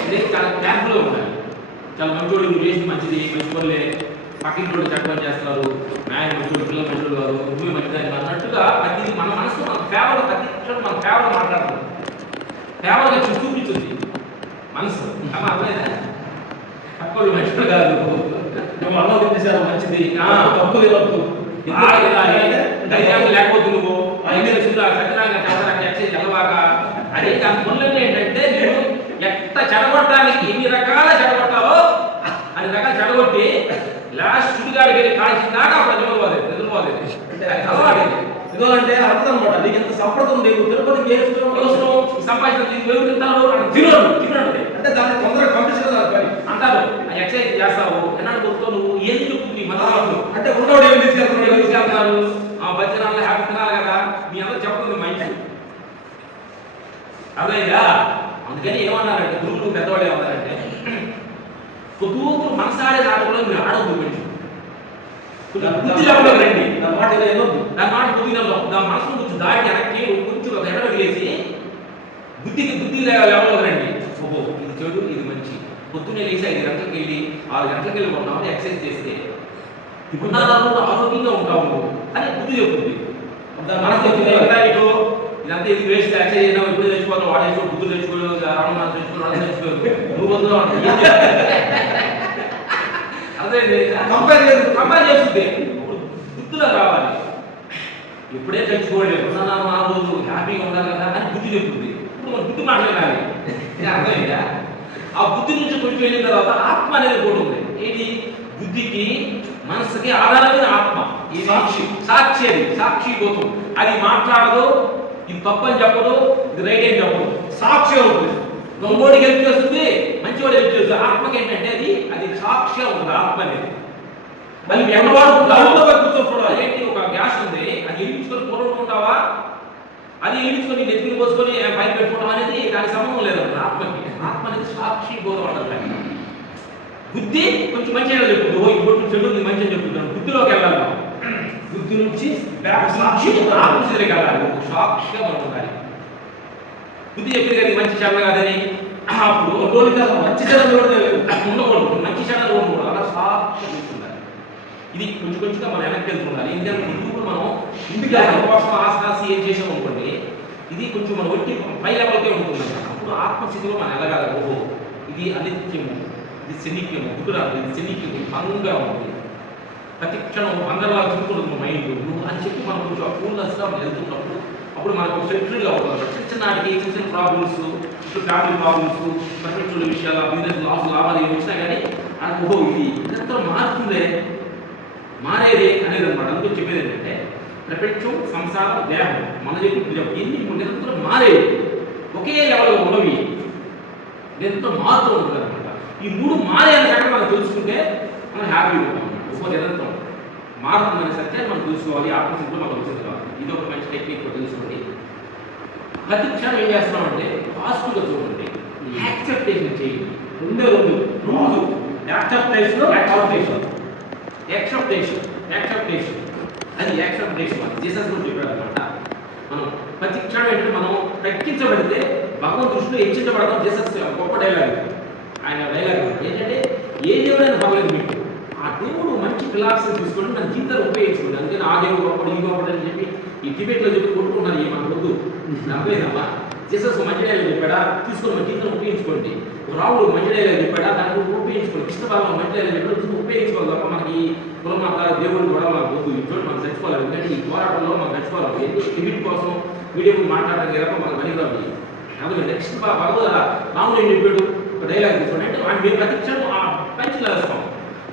ఇది చాలా కేర్ఫుల్గా ఉండాలి. చాలా మంచోడు, నువ్వు చేసి మంచిది, మంచి పనులే, పక్కింటి చట్టం చేస్తారు, న్యాయం మంచోడు, పిల్లలు మంచోడు కాదు, నువ్వే మంచిదని అన్నట్టుగా అది మన మనసు మన ఫేవర్, ప్రతి మన ఫేవర్ మాట్లాడుతుంది, ఫేవర్గా చూపించుంది మనసు. అమ్మ అర్థమైందా? పక్కోళ్ళు మంచిది కాదు, నువ్వు అన్నం తినేసారు మంచిది, తప్పు తినొద్దు, లేకపోతే నువ్వు సత్యనారాయణ చెప్పడానికి ఎక్సైజ్ తెలవాక అదే దాని పనులన్నీ ఏంటంటే నేను ఎట్ట చెడగొట్టడానికి ఎన్ని రకాల చెడగొట్టాలో అన్ని రకాలు చెడగొట్టి లాస్ట్ చుడిగాడికి వెళ్ళి కాల్చిన దాకా అప్పుడు నిద్రపోలేదు. ఎందుకంటే అర్థం అనమాట, నీకు ఎంత సంప్రదం లేదు, తిరుపతికి సంపాదించిన తింటారు తినండి అంటే దాన్ని తొందరగా పంపించడం పని అంటారు. ఆ ఎక్సైజ్ చేస్తావు ఎన్నాడు కొడుతూ నువ్వు ఏం చెప్తుంది మన అంటే ఉన్నవాడు ఏం తీసుకెళ్తున్నారు, బతి తినాలి, హ్యాపీ తినాలి కదా, మీ అందరూ చెప్తుంది మంచి అదేగా. అందుకని ఏమన్నారంటే గురువులు పెద్దవాళ్ళు ఏమన్నారంటే పొద్దుకు మనసాడే నాటకంలో మీరు ఆడవద్దు, మంచి బుద్ధి లెవెల్లో రండి, దాని మాట ఏదొద్దు, దాని మాట బుద్ధిలో దాని మనసును కొంచెం దాటి వెనక్కి కొంచెం ఒక ఎడ వదిలేసి బుద్ధి లెవెల్లో రండి. ఓహో ఇది చెడు, ఇది మంచి. పొద్దున్నే లేచి 5 గంటలకు వెళ్ళి 6 గంటలకు వెళ్ళి కొన్నాము ఎక్సర్సైజ్ చేస్తే ఇప్పుడు ఆరోగ్యంగా ఉంటాము అని బుద్ధి చెప్తుంది. మనసు చెప్తుంది ఇదంతా ఇది వేస్ట్, ఎక్సర్సైజ్ అయినా ఎప్పుడు తెచ్చుకోవాలి, వాడు తెచ్చుకో, బుద్ధులు తెచ్చుకోలేదు, రావణ తెచ్చుకోవాలి, తెచ్చుకోలేదు, నువ్వు వద్దుగా అదే కంపేర్ చేస్తుంది. బుద్ధిలో రావాలి, ఎప్పుడే తెచ్చుకోలేదు ఆ రోజు హ్యాపీగా ఉండాలి కదా అని బుద్ధి చెప్తుంది. ఇప్పుడు మనం బుద్ధి మాట్లాడాలి, అర్థమైందా? ఆ బుద్ధి నుంచి కొంచెం వెళ్ళిన తర్వాత ఆత్మ అనేది కూడా ఉంది. ఇది బుద్ధికి మనసుకి ఆధారమైన ఆత్మ, ఈ సాక్షి అది సాక్షిభూతం. అది మాట్లాడదు, ఇది తప్పని చెప్పదు, ఇది రైట్ అని చెప్పదు, సాక్షి ఉంటుంది. దొంగోడికి హెల్ప్ చేస్తుంది, మంచివాడు హెల్ప్ చేస్తుంది. ఆత్మకి ఏంటంటే అది సాక్షిగా ఉంటుంది ఆత్మ అనేది. మళ్ళీ కూర్చోవాలి ఏంటి, ఒక గ్యాస్ ఉంది, అది ఎలిగించుకొని కూరడుకుంటావా, అది ఎలిగించుకొని నెత్తిని పోసుకొని పైన పెట్టుకోవడం అనేది దానికి సంబంధం లేదన్నమాట ఆత్మకి. ఆత్మ అనేది సాక్షి బోధం అంటారు. బుద్ధి కొంచెం మంచిగా చెప్తుంది, ఓ ఇప్పుడు చెడు మంచి అని చెప్తున్నాను, బుద్ధిలోకి వెళ్ళాలి. బుద్ధి నుంచి సాక్షి ఆత్మశీలకి వెళ్ళాలి, సాక్షిగా మనం ఉండాలి. బుద్ధి చెప్పింది కదా మంచి చెడ్డ కాదని, అప్పుడు మంచి చెడ్డ ఉండకూడదు, మంచి చెడ్డ ఉండకూడదు, అలా సాక్షి ఉండాలి. ఇది కొంచెం కొంచెంగా మనం వెనక్కి వెళ్తుండాలి. ఎందుకంటే ముందు మనం ఇంటికి కోసం ఆశ ఏం చేసాం అనుకోండి, ఇది కొంచెం మనం ఒట్టి పై లెవెల్కే ఉంటుంది. అప్పుడు ఆత్మస్థితిలో మనం ఎలాగాలి, ఓహో ఇది అనిత్యము, ఇది శనిక్యము, కుదురాదు, ఇది శనిక్యము, భంగా ఉంటుంది, ప్రతి క్షణం బంగాళా తిరుగుతుంది మైండ్ నువ్వు అని చెప్పి మనం కొంచెం కూల్నెస్గా మనం వెళ్తున్నప్పుడు అప్పుడు మనకు సెటిల్గా అవుతుంది. చిన్ననాటికి చిన్న ప్రాబ్లమ్స్, ఇప్పుడు ఫ్యామిలీ ప్రాబ్లమ్స్, ప్రపంచంలో విషయాలు, బిజినెస్ లాభాలు వచ్చినా కానీ ఓహో ఇది ఇదంతా మారుతుందే, మారేదే అనేది అనమాట. అందుకని చెప్పేది ఏంటంటే ప్రపంచం, సంసారం, దేహం మన చెప్పి ఎన్ని నిరంతరం మారేవి, ఒకే లెవెల్గా ఉన్నవి, నిరంతరం మారుతూ ఉంటుంది అనమాట. ఈ 3 మారే అనే సత్యం మనం తెలుసుకుంటే మనం హ్యాపీగా ఉంటాం అన్నమాట. ఒక నిరంతరం మారుతుందనే సత్యాన్ని మనం తెలుసుకోవాలి, ఆత్మశక్తిలో మనం తెలుసుకోవాలి. ఇది ఒక మంచి టెక్నిక్ తెలుసుకోండి. ప్రతి క్షణం ఏం చేస్తున్నామంటే పాజిటివ్గా చూడండి, యాక్సెప్టేషన్ చేయండి. రెండే రోజు యాక్సెప్టేషన్ అది యాక్సెప్టేషన్ అది జీసస్ కూడా చెప్పాడు అనమాట. మనం ప్రతి క్షణం ఏంటంటే మనం తగ్గించబడితే భగవంతు దృష్టిలో హెచ్చించబడతాం. జీసస్ గొప్ప డైలాగ్, ఆయన డైలాగ్ ఏంటంటే ఏ దేవుడైనా పర్లేదు మీకు, ఆ దేవుడు మంచి ఫిలాసఫీ తీసుకొని మన జీవితాలు ఉపయోగించుకోండి. అందుకని ఆ దేవుడు గొప్పడు, ఈ గొప్పడు అని చెప్పి ఈ టిబెట్లో చెప్పి కొట్టుకున్నారు, ఏ మన వద్దు అర్థమైందమ్మా. జీసస్ మంచి డైలాగ్ చెప్పాడా, తీసుకొని మన జీవితం ఉపయోగించుకోండి. రాముడు మంచి డైలాగ్ చెప్పాడా, దాన్ని ఉపయోగించుకోండి. కృష్ణ భగవాన్ మంచి డైలాగ్ చెప్పాడు, ఉపయోగించుకోవాలి తప్ప మనకి కులం మత దేవుడు కూడా మనకు వద్దు. ఇంట్లో మనం చచ్చిపోవాలి. ఎందుకంటే ఈ పోరాటంలో మనం చచ్చిపోవాలి. ఎందుకు లిమిట్ కోసం వీడియో మాట్లాడడానికి ఎరప మనకు పనికిరాదు. అందుకే నెక్స్ట్ భగవద్ రాముడు ఏం చెప్పాడు, ఒక డైలాగ్ తీసుకోండి అంటే వాడిని మీరు ప్రతి క్షణం ఆ పంచి వేస్తాం.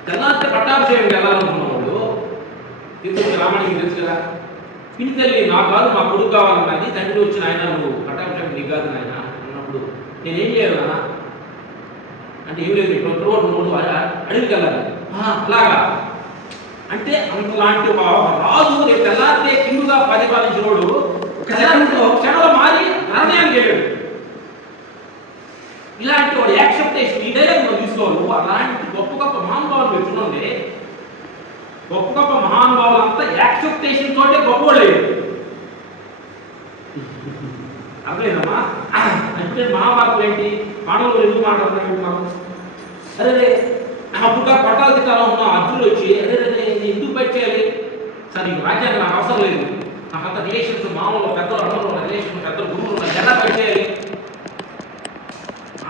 తెల్లారితే పట్టాభిషేకం వెళ్ళాలనుకున్న వాళ్ళు తెలుసు, రామానికి తెలుసు కదా, పిని తల్లి నా కాదు మా కొడుకు కావాలన్నది, తండ్రి వచ్చిన ఆయన నువ్వు పట్టాభిషేకం నీకు కాదు నాయన అన్నప్పుడు నేనేం చేయాలి నాన్న అంటే ఏం లేదు, ఇప్పుడు నువ్వు అడవికి వెళ్ళాలి. అలాగా అంటే అంతలాంటి రాజు రేపు తెల్లారితే కిందుగా పరిపాలించినోడు క్షణంలో మారి నిర్ణయం చేయడు. ఇలాంటి వాడు యాక్సెప్టేషన్ ఈ డైలాగ్ మనం తీసుకోవాలి. అలాంటి గొప్ప గొప్ప మహానుభావులు మీరు చూడండి, గొప్ప గొప్ప మహానుభావులు అంతా యాక్సెప్టేషన్ తోటే గొప్పవాళ్ళు. అర్థలేదమ్మా? అంటే మహాభారతం ఏంటి, పాండవులు ఎందుకు మాట్లాడుతున్నాడు మనం? అరే అప్పుడు పట్టాలు తిట్టాలో ఉన్న అర్జునుడు వచ్చి అరే ఎందుకు బయట చేయాలి సార్, ఈ రాజ్యాన్ని నాకు అవసరం లేదు, నాకు అంత రిలేషన్స్ మామూలు పెద్దలు అందరూ ఉన్న రిలేషన్ పెద్దలు గురువులు ఉన్నారు, ఎలా బయట చేయాలి?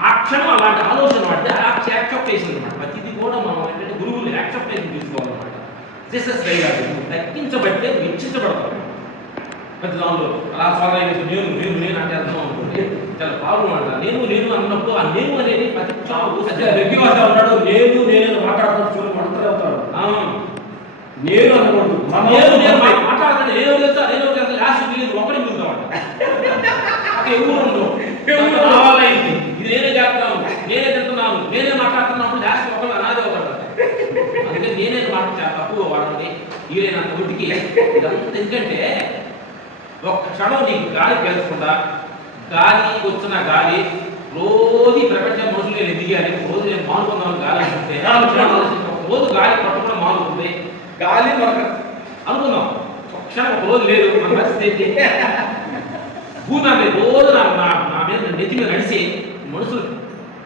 ఆ క్షణం అలాంటి ఆలోచన అంటే యాక్సెప్టేషన్ అనమాట. ప్రతిదీ కూడా మనం ఏంటంటే గురువులు యాక్సెప్టేషన్ తీసుకోవాలన్నమాట. జీసస్ డైలాగ్ తగ్గించబడితే వెచ్చించబడతాం. ప్రతి దానిలో అలా స్వాగతం నేను నేను నేను అంటే అర్థం అనుకుంటే చాలా బాగుండ నేను అన్నప్పుడు ఆ నేను అనేది ప్రతి వ్యక్తివాస ఉన్నాడు. నేను నేను మాట్లాడుతూ మాట్లాడుతూ అవుతాడు. నేను అనుకోండి నేను మాట్లాడుతాను, నేను తెలుసా నేను తెలుసా లాస్ట్ మిగిలింది ఒకటి మిగులుతామంట. ఎవరు ఉండవు, ఇది నేనే చేస్తాను, నేనే తింటున్నాను, నేనే మాట్లాడుతున్నాను, లాస్ట్ ఒకరు అనాదే అవుతాడు. అందుకే నేనే మాట్లాడ తక్కువ వాడండి వీలైనంత ఒట్టికి ఇదంతా. ఎందుకంటే ఒక్క క్షణం నీకు గాలి పీల్చకుండా గాలి వచ్చిన గాలి రోజు ప్రపంచం మనుషులు నేను ఎదిగాలి, రోజు నేను మానుకుందాం గాలి అనుకుంటే రోజు గాలి పట్టకుండా మానుకుంది గాలి మనకు అనుకుందాం. ఒక క్షణం ఒక రోజు లేదు మన పరిస్థితి ఏంటి? భూమి రోజు నా మీద నెత్తి మీద నడిచి మనుషులు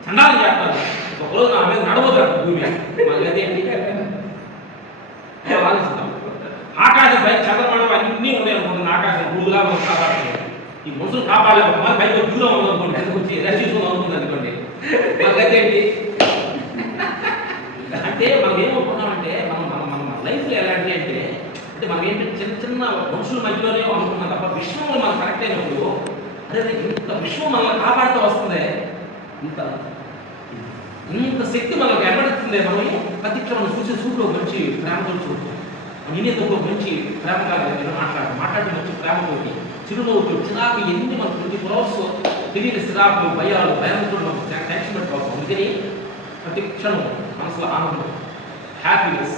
చండాలు చేస్తారు, ఒకరోజు నా మీద నడవద్దు భూమి. మన గది ఏంటి ఆలోచిస్తాం. ఆకాశం పైన చంద్రమండలం అన్నీ ఉన్నాయి అనుకుంటుంది, ఆకాశం భూమిలా మనం కాపాడుతుంది. ఈ మనుషులు కాపాడలేదు, మన పైకి దూరం ఉందనుకోండి, అది వచ్చి రెస్ట్ తీసుకుందాం అనుకుంది అనుకోండి, మన గది ఏంటి అంటే మనం ఏమనుకున్నామంటే మనం మన మన లైఫ్లో ఎలాంటి అంటే మనం ఏంటంటే చిన్న చిన్న మనుషుల మధ్యలోనే అనుకున్నాం తప్ప విశ్వంలో మనం కరెక్ట్ అయినప్పుడు అదే ఇంత విశ్వం మనల్ని కాపాడుతూ వస్తుంది, ఇంత శక్తి మనకు ఎమ్మడిస్తుంది. మనం ప్రతి మనం చూసే చూపులో మంచి ప్రేమతో చూపు, నేనేతో మంచి ప్రేమగా మాట్లాడి మంచి ప్రేమతోటి చిరునవ్వుతో చిరాకు ఎన్ని మనకు 24 hours తెలియని చిరాకులు భయాలు భయంతో మనకు టెన్షన్ పెట్టుకోవచ్చు. అందుకని ప్రతి క్షణం మనసులో ఆనందం హ్యాపీనెస్.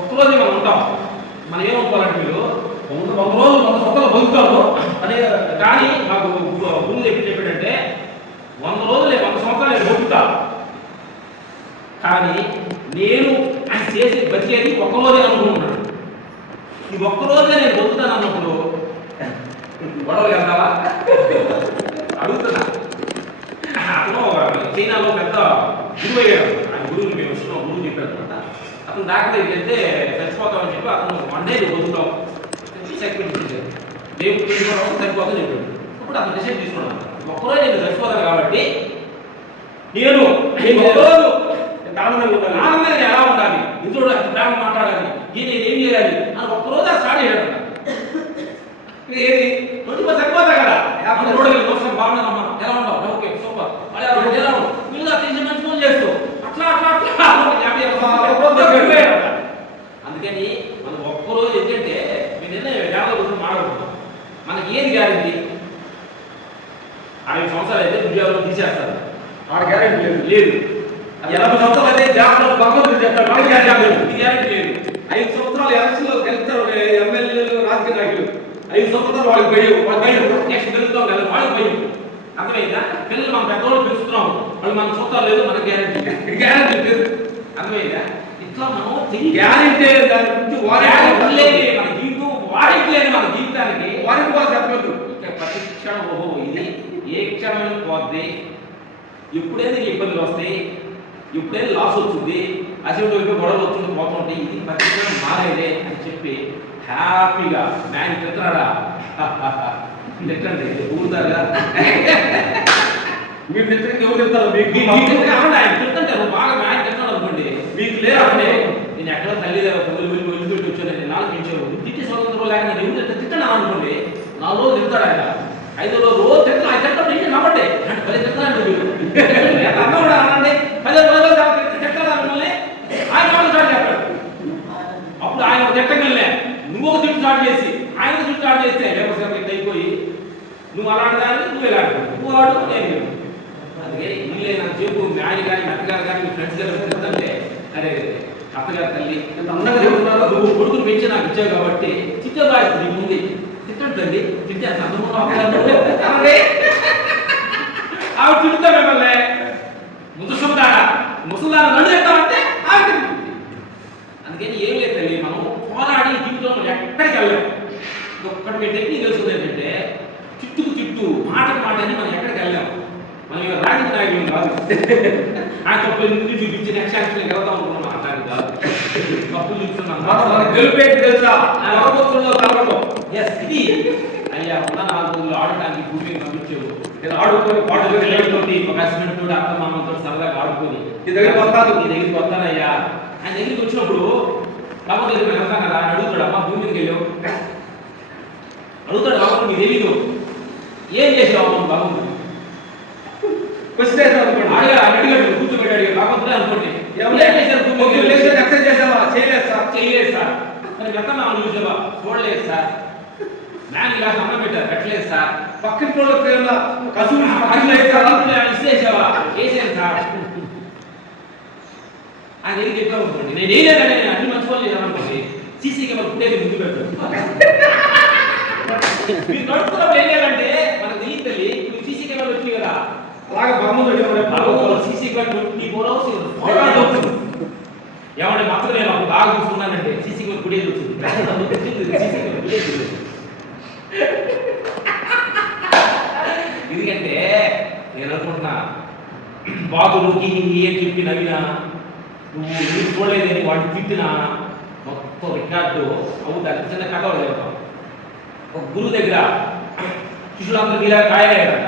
ఒక్కరోజే మనం ఉంటాం, మనం ఏమనుకోవాలంటే మీరు 100 రోజులు 100 సంవత్సరాలు బతుకుతారు అనే, కానీ మాకు గురువు ఎప్పుడు చెప్పాడంటే 100 రోజులే 100 సంవత్సరాలు నేను బతుకుతా, కానీ నేను చేసి బతికేది ఒక్కరోజే అనుకుంటున్నాను. ఈ ఒక్కరోజే నేను బతుకుతాను అన్నప్పుడు గొడవలు వెళ్తావా అడుగుతున్నా. అతను చైనాలో పెద్ద గురువు అయ్యాడు, ఆయన గురువుని మేము వచ్చినాం, గురువు చెప్పాడు అనమాట. అతను డాక్టర్ వెళ్తే చచ్చిపోతామని చెప్పి అతను 1 day బతుకుతాం సెక్యూరిటీ ఇచ్చారు, దేవుడు తీసుకోవడం సరిపోతాం చెప్పాడు. ఇప్పుడు అతను డిసైడ్ తీసుకున్నాను, ఒక్కరోజు నేను చచ్చిపోతాను కాబట్టి నేను ఒక్కరోజు ఆనందంగా ఎలా ఉండాలి, ఇంట్లో ప్రేమ మాట్లాడాలి, నేను ఏం చేయాలి అని ఒక్కరోజు అది స్టార్ట్ చేయడం. ఏది 24 సరిపోతా కదా, 50 రోజులు కోసం బాగుండదమ్మా, ఎలా ఉండవు ఓకే సూపర్ ఎలా ఉండవు మీరు అతను మంచి ఫోన్ చేస్తూ అట్లా అట్లా అట్లా 50 అందుకని మనం ఒక్కరోజు ఏంటంటే మీరు ఏళ్ళ రోజులు మాట్లాడుకుంటాం, మనకి ఏది గ్యారెంటీ? 60 సంవత్సరాలు అయితే ఉద్యోగంలో తీసేస్తారు, ఆడ గ్యారెంటీ లేదు. 80 సంవత్సరాలు అయితే జాబ్లో భగవంతుడు చెప్తాడు, ఇది గ్యారెంటీ లేదు. 5 సంవత్సరాలు ఎలక్షన్లో గెలుస్తారు ఎమ్మెల్యేలు రాజకీయ నాయకులు, 5 సంవత్సరాలు వాళ్ళకి భయం, నెక్స్ట్ గెలుస్తాం కదా వాళ్ళకి భయం. అర్థమైందా? పిల్లలు మనం పెద్దవాళ్ళు పెంచుతున్నాం, వాళ్ళు మన సొంతాలు లేదు, మన గ్యారెంటీ లేదు. అర్థమైందా? ఇట్లా మనం గ్యారెంటీ దాని గురించి వారేది మన జీవితం వారికి లేదు, మన జీవితానికి వారికి కూడా చెప్పలేదు. ప్రతి క్షణం ఓహో ఇది ఏ క్షణం పోద్ది, ఎప్పుడైనా ఇబ్బందులు వస్తాయి, ఎప్పుడైనా లాస్ వచ్చింది, అసలు గొడవలు వచ్చింది పోతుంటాయి, ఇది ప్రతి క్షణం మారేదే అని చెప్పి హ్యాపీగా మ్యాన్ చెప్తున్నాడా తిట్టండి ఊరుతారుగా మీరు తిట్టడానికి ఎవరు తింటారు? మీకు తింటారు బాగా మ్యాచ్ తింటాను అనుకోండి మీకు లేదా అంటే నేను ఎక్కడ తల్లి వెళ్ళి వచ్చాను నాలుగు పెంచారు తిట్టి స్వతంత్రం లేక నేను ఎవరు తిట్టాను అనుకోండి 4 రోజులు తింటాడు ఆయన 5 రోజు తింటాను ఆయన తింటాడు ఇంకే నమ్మండి అంటే 10 తింటానండి మీరు అన్న కూడా అనండి 10 రోజులు తింటాను మిమ్మల్ని ఆయన స్టార్ట్ చేస్తాడు అప్పుడు ఆయన ఒక తిట్టగలనే నువ్వు ఒక తిట్టు స్టార్ట్ చేసి ఆయన తిట్టు స్టార్ట్ చేస్తే లేకపోతే అయిపోయి నువ్వు అలాంటి దాన్ని నువ్వు ఎలాంటి నువ్వు వాడు నేను అందుకే ఇల్లే నాకు చెప్పు మ్యాడీ కానీ అత్తగారు కానీ మీ ఫ్రెండ్స్ గారు తింటే అదే అత్తగారు తల్లి అందంగా చెప్తున్నారు నువ్వు కొడుకుని పెంచి నాకు ఇచ్చావు కాబట్టి చిట్టే బాధ్యత నీకు ఉంది తిట్టండి తల్లి తింటే అంత అందంగా ఆవిడ తింటా మిమ్మల్ని ముసల్దాన నడు చెప్తామంటే ఆవిడ అందుకని ఏం లేదు తల్లి మనం పోరాడి జీవితంలో ఎక్కడికి వెళ్ళాం ఒక్కటి మీ టెక్నిక్ తెలుస్తుంది ఏంటంటే చిట్టు మాటకు మాట అని మనం ఎక్కడికి వెళ్ళాం మనం ఇక రాజకీయ నాయకులు కాదు ఆ తప్పులు ఎందుకు చూపించి నెక్స్ట్ యాక్షన్ వెళ్తాం అనుకున్నాం అట్లాంటి కాదు తప్పులు చూస్తున్నాం గెలిపేటి తెలుసా నవబొత్తుల్లో కలవడం ఇది అయ్యా ఉన్న 4 రోజులు ఆడటానికి భూమిని పంపించావు నేను ఆడుకొని పాటలు లేకపోతే ఒక హస్బెండ్ తోటి అత్త మామతో సరదాగా ఆడుకొని నీ దగ్గరికి వస్తానయ్యా ఆయన దగ్గరికి వచ్చినప్పుడు బాబు దగ్గరికి వెళ్తాను కదా అని అడుగుతాడు అమ్మ భూమి మీదకి వెళ్ళావు అడుగుతాడు బాబు నీకు తెలీదు ఏం చేసావు అమ్మ బాబు క్వశ్చన్ అనుకోండి అడిగాడు కూర్చోబెట్టాడు బాగుంటుంది అనుకోండి ఎక్సైజ్ చేసావా చేయలేదు సార్ మరి వెళ్తాను ఆమె చూసావా చూడలేదు సార్ మ్యాన్ ఇలా అన్నం పెట్టారు పెట్టలేదు సార్ పక్కింటి కసువు ఇచ్చేసావా చేసాను సార్ ఆయన ఏం చెప్పావు అనుకోండి నేను ఏం లేదని అన్ని మంచి వాళ్ళు చేయాలనుకోండి సీసీ కెమెరా ఫుటేజ్ ముందు పెట్టాను మీరు నడుపుతున్నప్పుడు ఏం చేయాలంటే మనకు తెలియదు తల్లి ఇప్పుడు సీసీ కెమెరా వచ్చింది కదా అలాగే బొమ్మ సీసీ కెమెరా 24 hours ఏమంటే మాత్రం నేను అప్పుడు బాగా చూస్తున్నానంటే సీసీ కెమెరా ఫుటేజ్ వచ్చింది సీసీ కెమెరా ఫుటేజ్ ఎందుకంటే నేను అనుకుంటున్నా బాతులుకి ఏం చెప్పి నవ్వినా నువ్వు చూడలేదని వాడిని తిట్టినా మొత్తం రికార్డు అవుతారు చిన్న కథ చెప్తాం ఒక గురువు దగ్గర శిష్యులందరూ ఇలా కాయలేదంట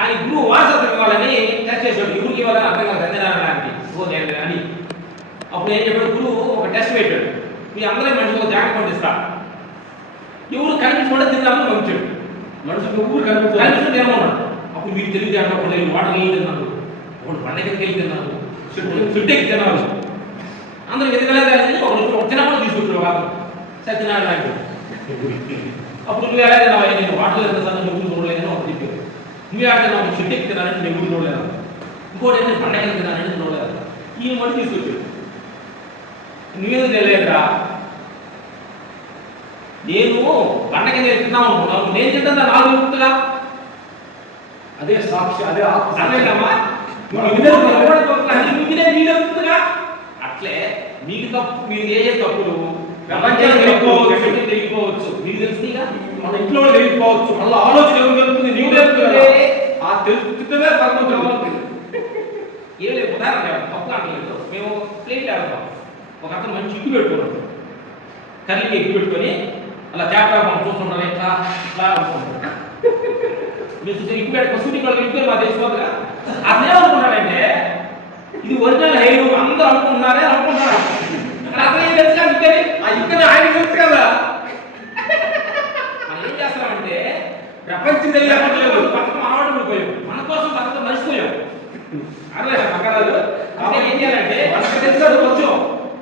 ఆయన గురువు వారసత్వం ఇవ్వాలని టెస్ట్ చేసాడు ఎవరికి ఇవ్వాలని అర్థం కాదు సత్యనారాయణకి నేను అని అప్పుడు ఏం చెప్పాడు గురువు ఒక టెస్ట్ పెట్టాడు మీ అందరూ మనుషులకు జాగ్రత్త పండిస్తా ఎవరు కనిపించకుండా తిన్నామని పంపించాడు మనుషులకు ఊరు కనిపించడం తినమన్నాడు అప్పుడు మీరు తెలివితే అంటే వాటర్ వెళ్ళి తిన్నాను ఒకటి పండగకి వెళ్ళి తిన్నాను చుట్టెక్కి తిన్నాను అందరూ వెతకలేదు ఒక తినమని తీసుకుంటారు వాళ్ళు సత్యనారాయణ అప్పుడు నువ్వు ఎలా తిన్నావా నేను వాటర్ లేదు సార్ నువ్వు చూడలేదని ఒక చెప్పారు నువ్వు ఎలా తిన్నావు చుట్టెక్కి తిన్నానంటే నేను ఊరు చూడలేదు ఇంకోటి నేను పండగకి తిన్నానంటే చూడలేదు ఈ మడి తీసుకొచ్చాడు నువ్వేదో తెలియదురా నేను పండగ తిన్నావు అనుకున్నావు నేను తింటా నాకు గుర్తుగా అదే సాక్షి అదే అదేనమ్మా అట్లే మీకు తప్పు మీరు ఏ తప్పులు ప్రపంచానికి తెలియకపోవచ్చు మీకు తెలిసిందిగా మన ఇంట్లో తెలియకపోవచ్చు మళ్ళీ ఆలోచన ఎవరు తెలుస్తుంది నీవు తెలుస్తుంది ఆ తెలుస్తుందే పరమవుతుంది ఏం లేదు ఉదాహరణ తప్పు అనలేదు మేము ప్లేట్ ఆడతాం ఒక అతను మంచి ఇగ్గు పెట్టుకున్నాడు కర్రీకి ఎగ్గు పెట్టుకొని అలా చేప మనం చూస్తుంటాం ఇట్లా ఇట్లా అనుకుంటాం మీరు చూసే ఇగ్గు పెట్టుకో షూటింగ్ వాళ్ళు ఇగ్గు మాకు తెలిసిపోతుందిగా అతనే అనుకున్నాడంటే ఇది ఒరిజినల్ హెయిర్ అందరూ అనుకుంటున్నారే అనుకుంటున్నారు అతను ఏం తెలుసు కదా ఆ ఇక్కడ ఆయన తెలుసు కదా మనం ఏం చేస్తామంటే ప్రపంచం తెలియలేదు పక్కన అలవాటు పడిపోయాం మన కోసం పక్కన మర్చిపోయాం అదే పక్కరాలు కాబట్టి ఏం చేయాలంటే మనకు తెలుసు కొంచెం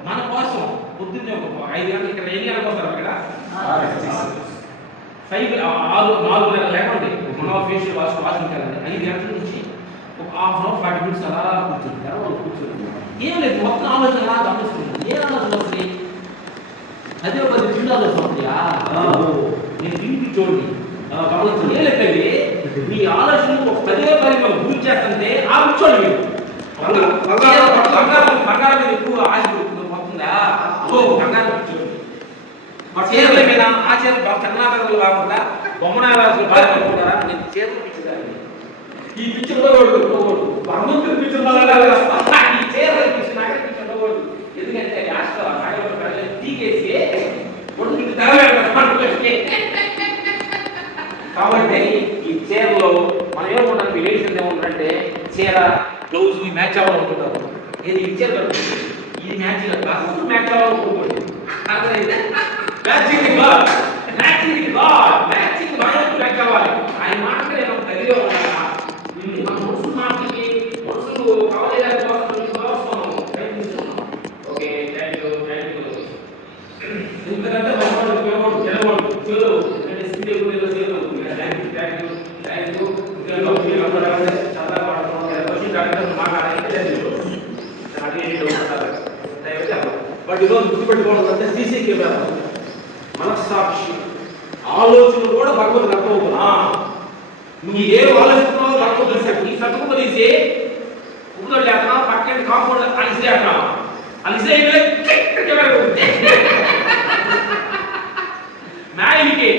మన కోసం పొద్దున్నే ఒక 5 గంటలు ఇక్కడ ఎన్ని గంటలకు వస్తారు అక్కడ 4 లేకండి మన ఫేషియల్ వాషింగ్ వెళ్ళండి 5 గంటల నుంచి ఒక ½ అవర్ 40 minutes అలా కూర్చొని ఏం లేదు మొత్తం ఆలోచన అలా గమనిస్తుంది ఏ ఆలోచన వస్తుంది అదే ఒక తిండి ఆలోచన వస్తుందియా నేను తిండి చూడండి గమనించండి ఏం లేదండి మీ ఆలోచన ఒక 10 మనం గురి చేస్తుంటే ఆ కూర్చోండి మీరు బంగారం మీద ఎక్కువ ఆశ పోతుందా బంగారం కూర్చోండి మా చీరల మీద ఆ చీర కర్ణాటకలో కాకుండా బొమ్మనాలు బాగా అనుకుంటారా నేను చీరలు పిచ్చిదాన్ని ఈ పిక్చర్ ఉండకూడదు భగవంతుడి పిక్చర్ ఈ చీరలు పిచ్చి నాకే పిచ్చి ఉండకూడదు ఎందుకంటే రాష్ట్ర తీకేసి ఒడ్డు తగలేదు చీర బ్లౌజ్ మ్యాచ్ అవ్వాలనుకుంటారు. ఏది ఇచ్చారు కదా ఇది మ్యాచ్ కాదు మ్యాచ్ అవ్వాలనుకుంటుంది. అర్థమైందా? Matching God matching God matching God match అవ్వాలి. ఆయన మాట నేను గదిలో ఉన్నా మన మనసు మాటకి మనసులు కావలేదని ఓకే థ్యాంక్ యూ ఎందుకంటే మనవాడు పిల్లవాడు జనవాడు చూడు స్థితి ఎక్కువ థ్యాంక్ యూ చాలా బట్ ఈరోజు గుర్తుపెట్టుకోవడం అంటే సీసీ కెమెరా మనస్సాక్షి ఆలోచనలు కూడా భగవంతుడు అర్థమవుతున్నా నువ్వు ఏం ఆలోచిస్తున్నావు భగవంతుడు తెలుసు. ఈ సతుకు తీసి ఉప్పుతో లేకున్నా పక్కన కాంపౌండ్ అలిసే అన్నా అలిసే మ్యారీకి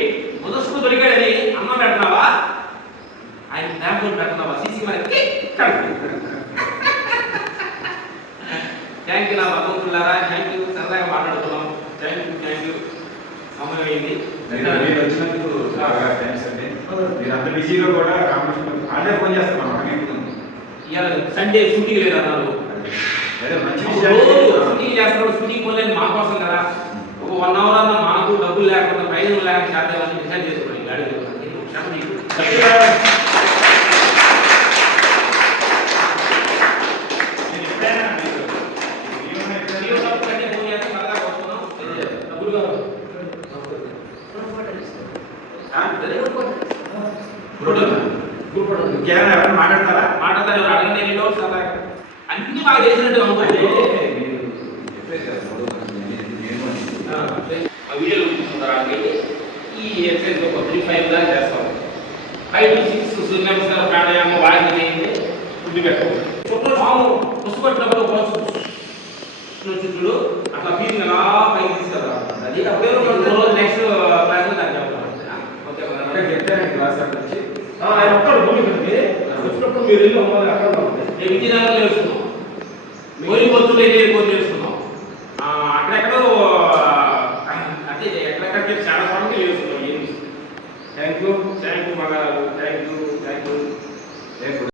మొదలు దొరికాడని అన్నం పెడుతున్నావా ఆయన ల్యాప్టాప్ పెడుతున్నావా సీసీ కెమెరా థ్యాంక్ యూ నా భగవంతులారా థ్యాంక్ యూ సరదాగా మాట్లాడుతున్నాం థ్యాంక్ యూ సమయం అయింది మీరు వచ్చినందుకు చాలా థ్యాంక్స్ అండి. మీరు అంత బిజీగా కూడా కాంపిటీషన్ అదే ఫోన్ చేస్తాను ఇవాళ సండే షూటింగ్ లేదన్నారు అదే మంచి షూటింగ్ చేస్తారు షూటింగ్ పోలేదు మా కోసం కదా ఒక 1 అవర్ అన్న మాకు డబ్బులు లేకుండా ప్రయోజనం లేక చేద్దామని డిసైడ్ చేసుకోండి గాడి మాట్లాడతారా అడగండి అన్ని బాగా చేసినట్టు అనుకోండి వీడియోలు తీసుకుంటారు ఈ ఎక్సర్సైజ్ ఒక 3-5 దాకా చేస్తాం 5 to 6 సూర్యనమస్కారం ప్రాణాయామం వాయిదా చేయండి ఫుడ్ పెట్టుకోండి చుట్టూ పాము పుష్పట్టినప్పుడు చుట్టూ అట్లా ఫీలింగ్ అలా పైకి తీసుకెళ్తారు అది అప్పుడే నెక్స్ట్ క్లాస్ లో దాన్ని చెప్తాను క్లాస్ నుంచి ఆయన ఒక్కడు భూమి కట్టి వచ్చినప్పుడు మీరు వెళ్ళి అమ్మాలి అక్కడ నేను విజయనగరంలో వేసుకున్నాం గోరి పొత్తులు అయితే కొన్ని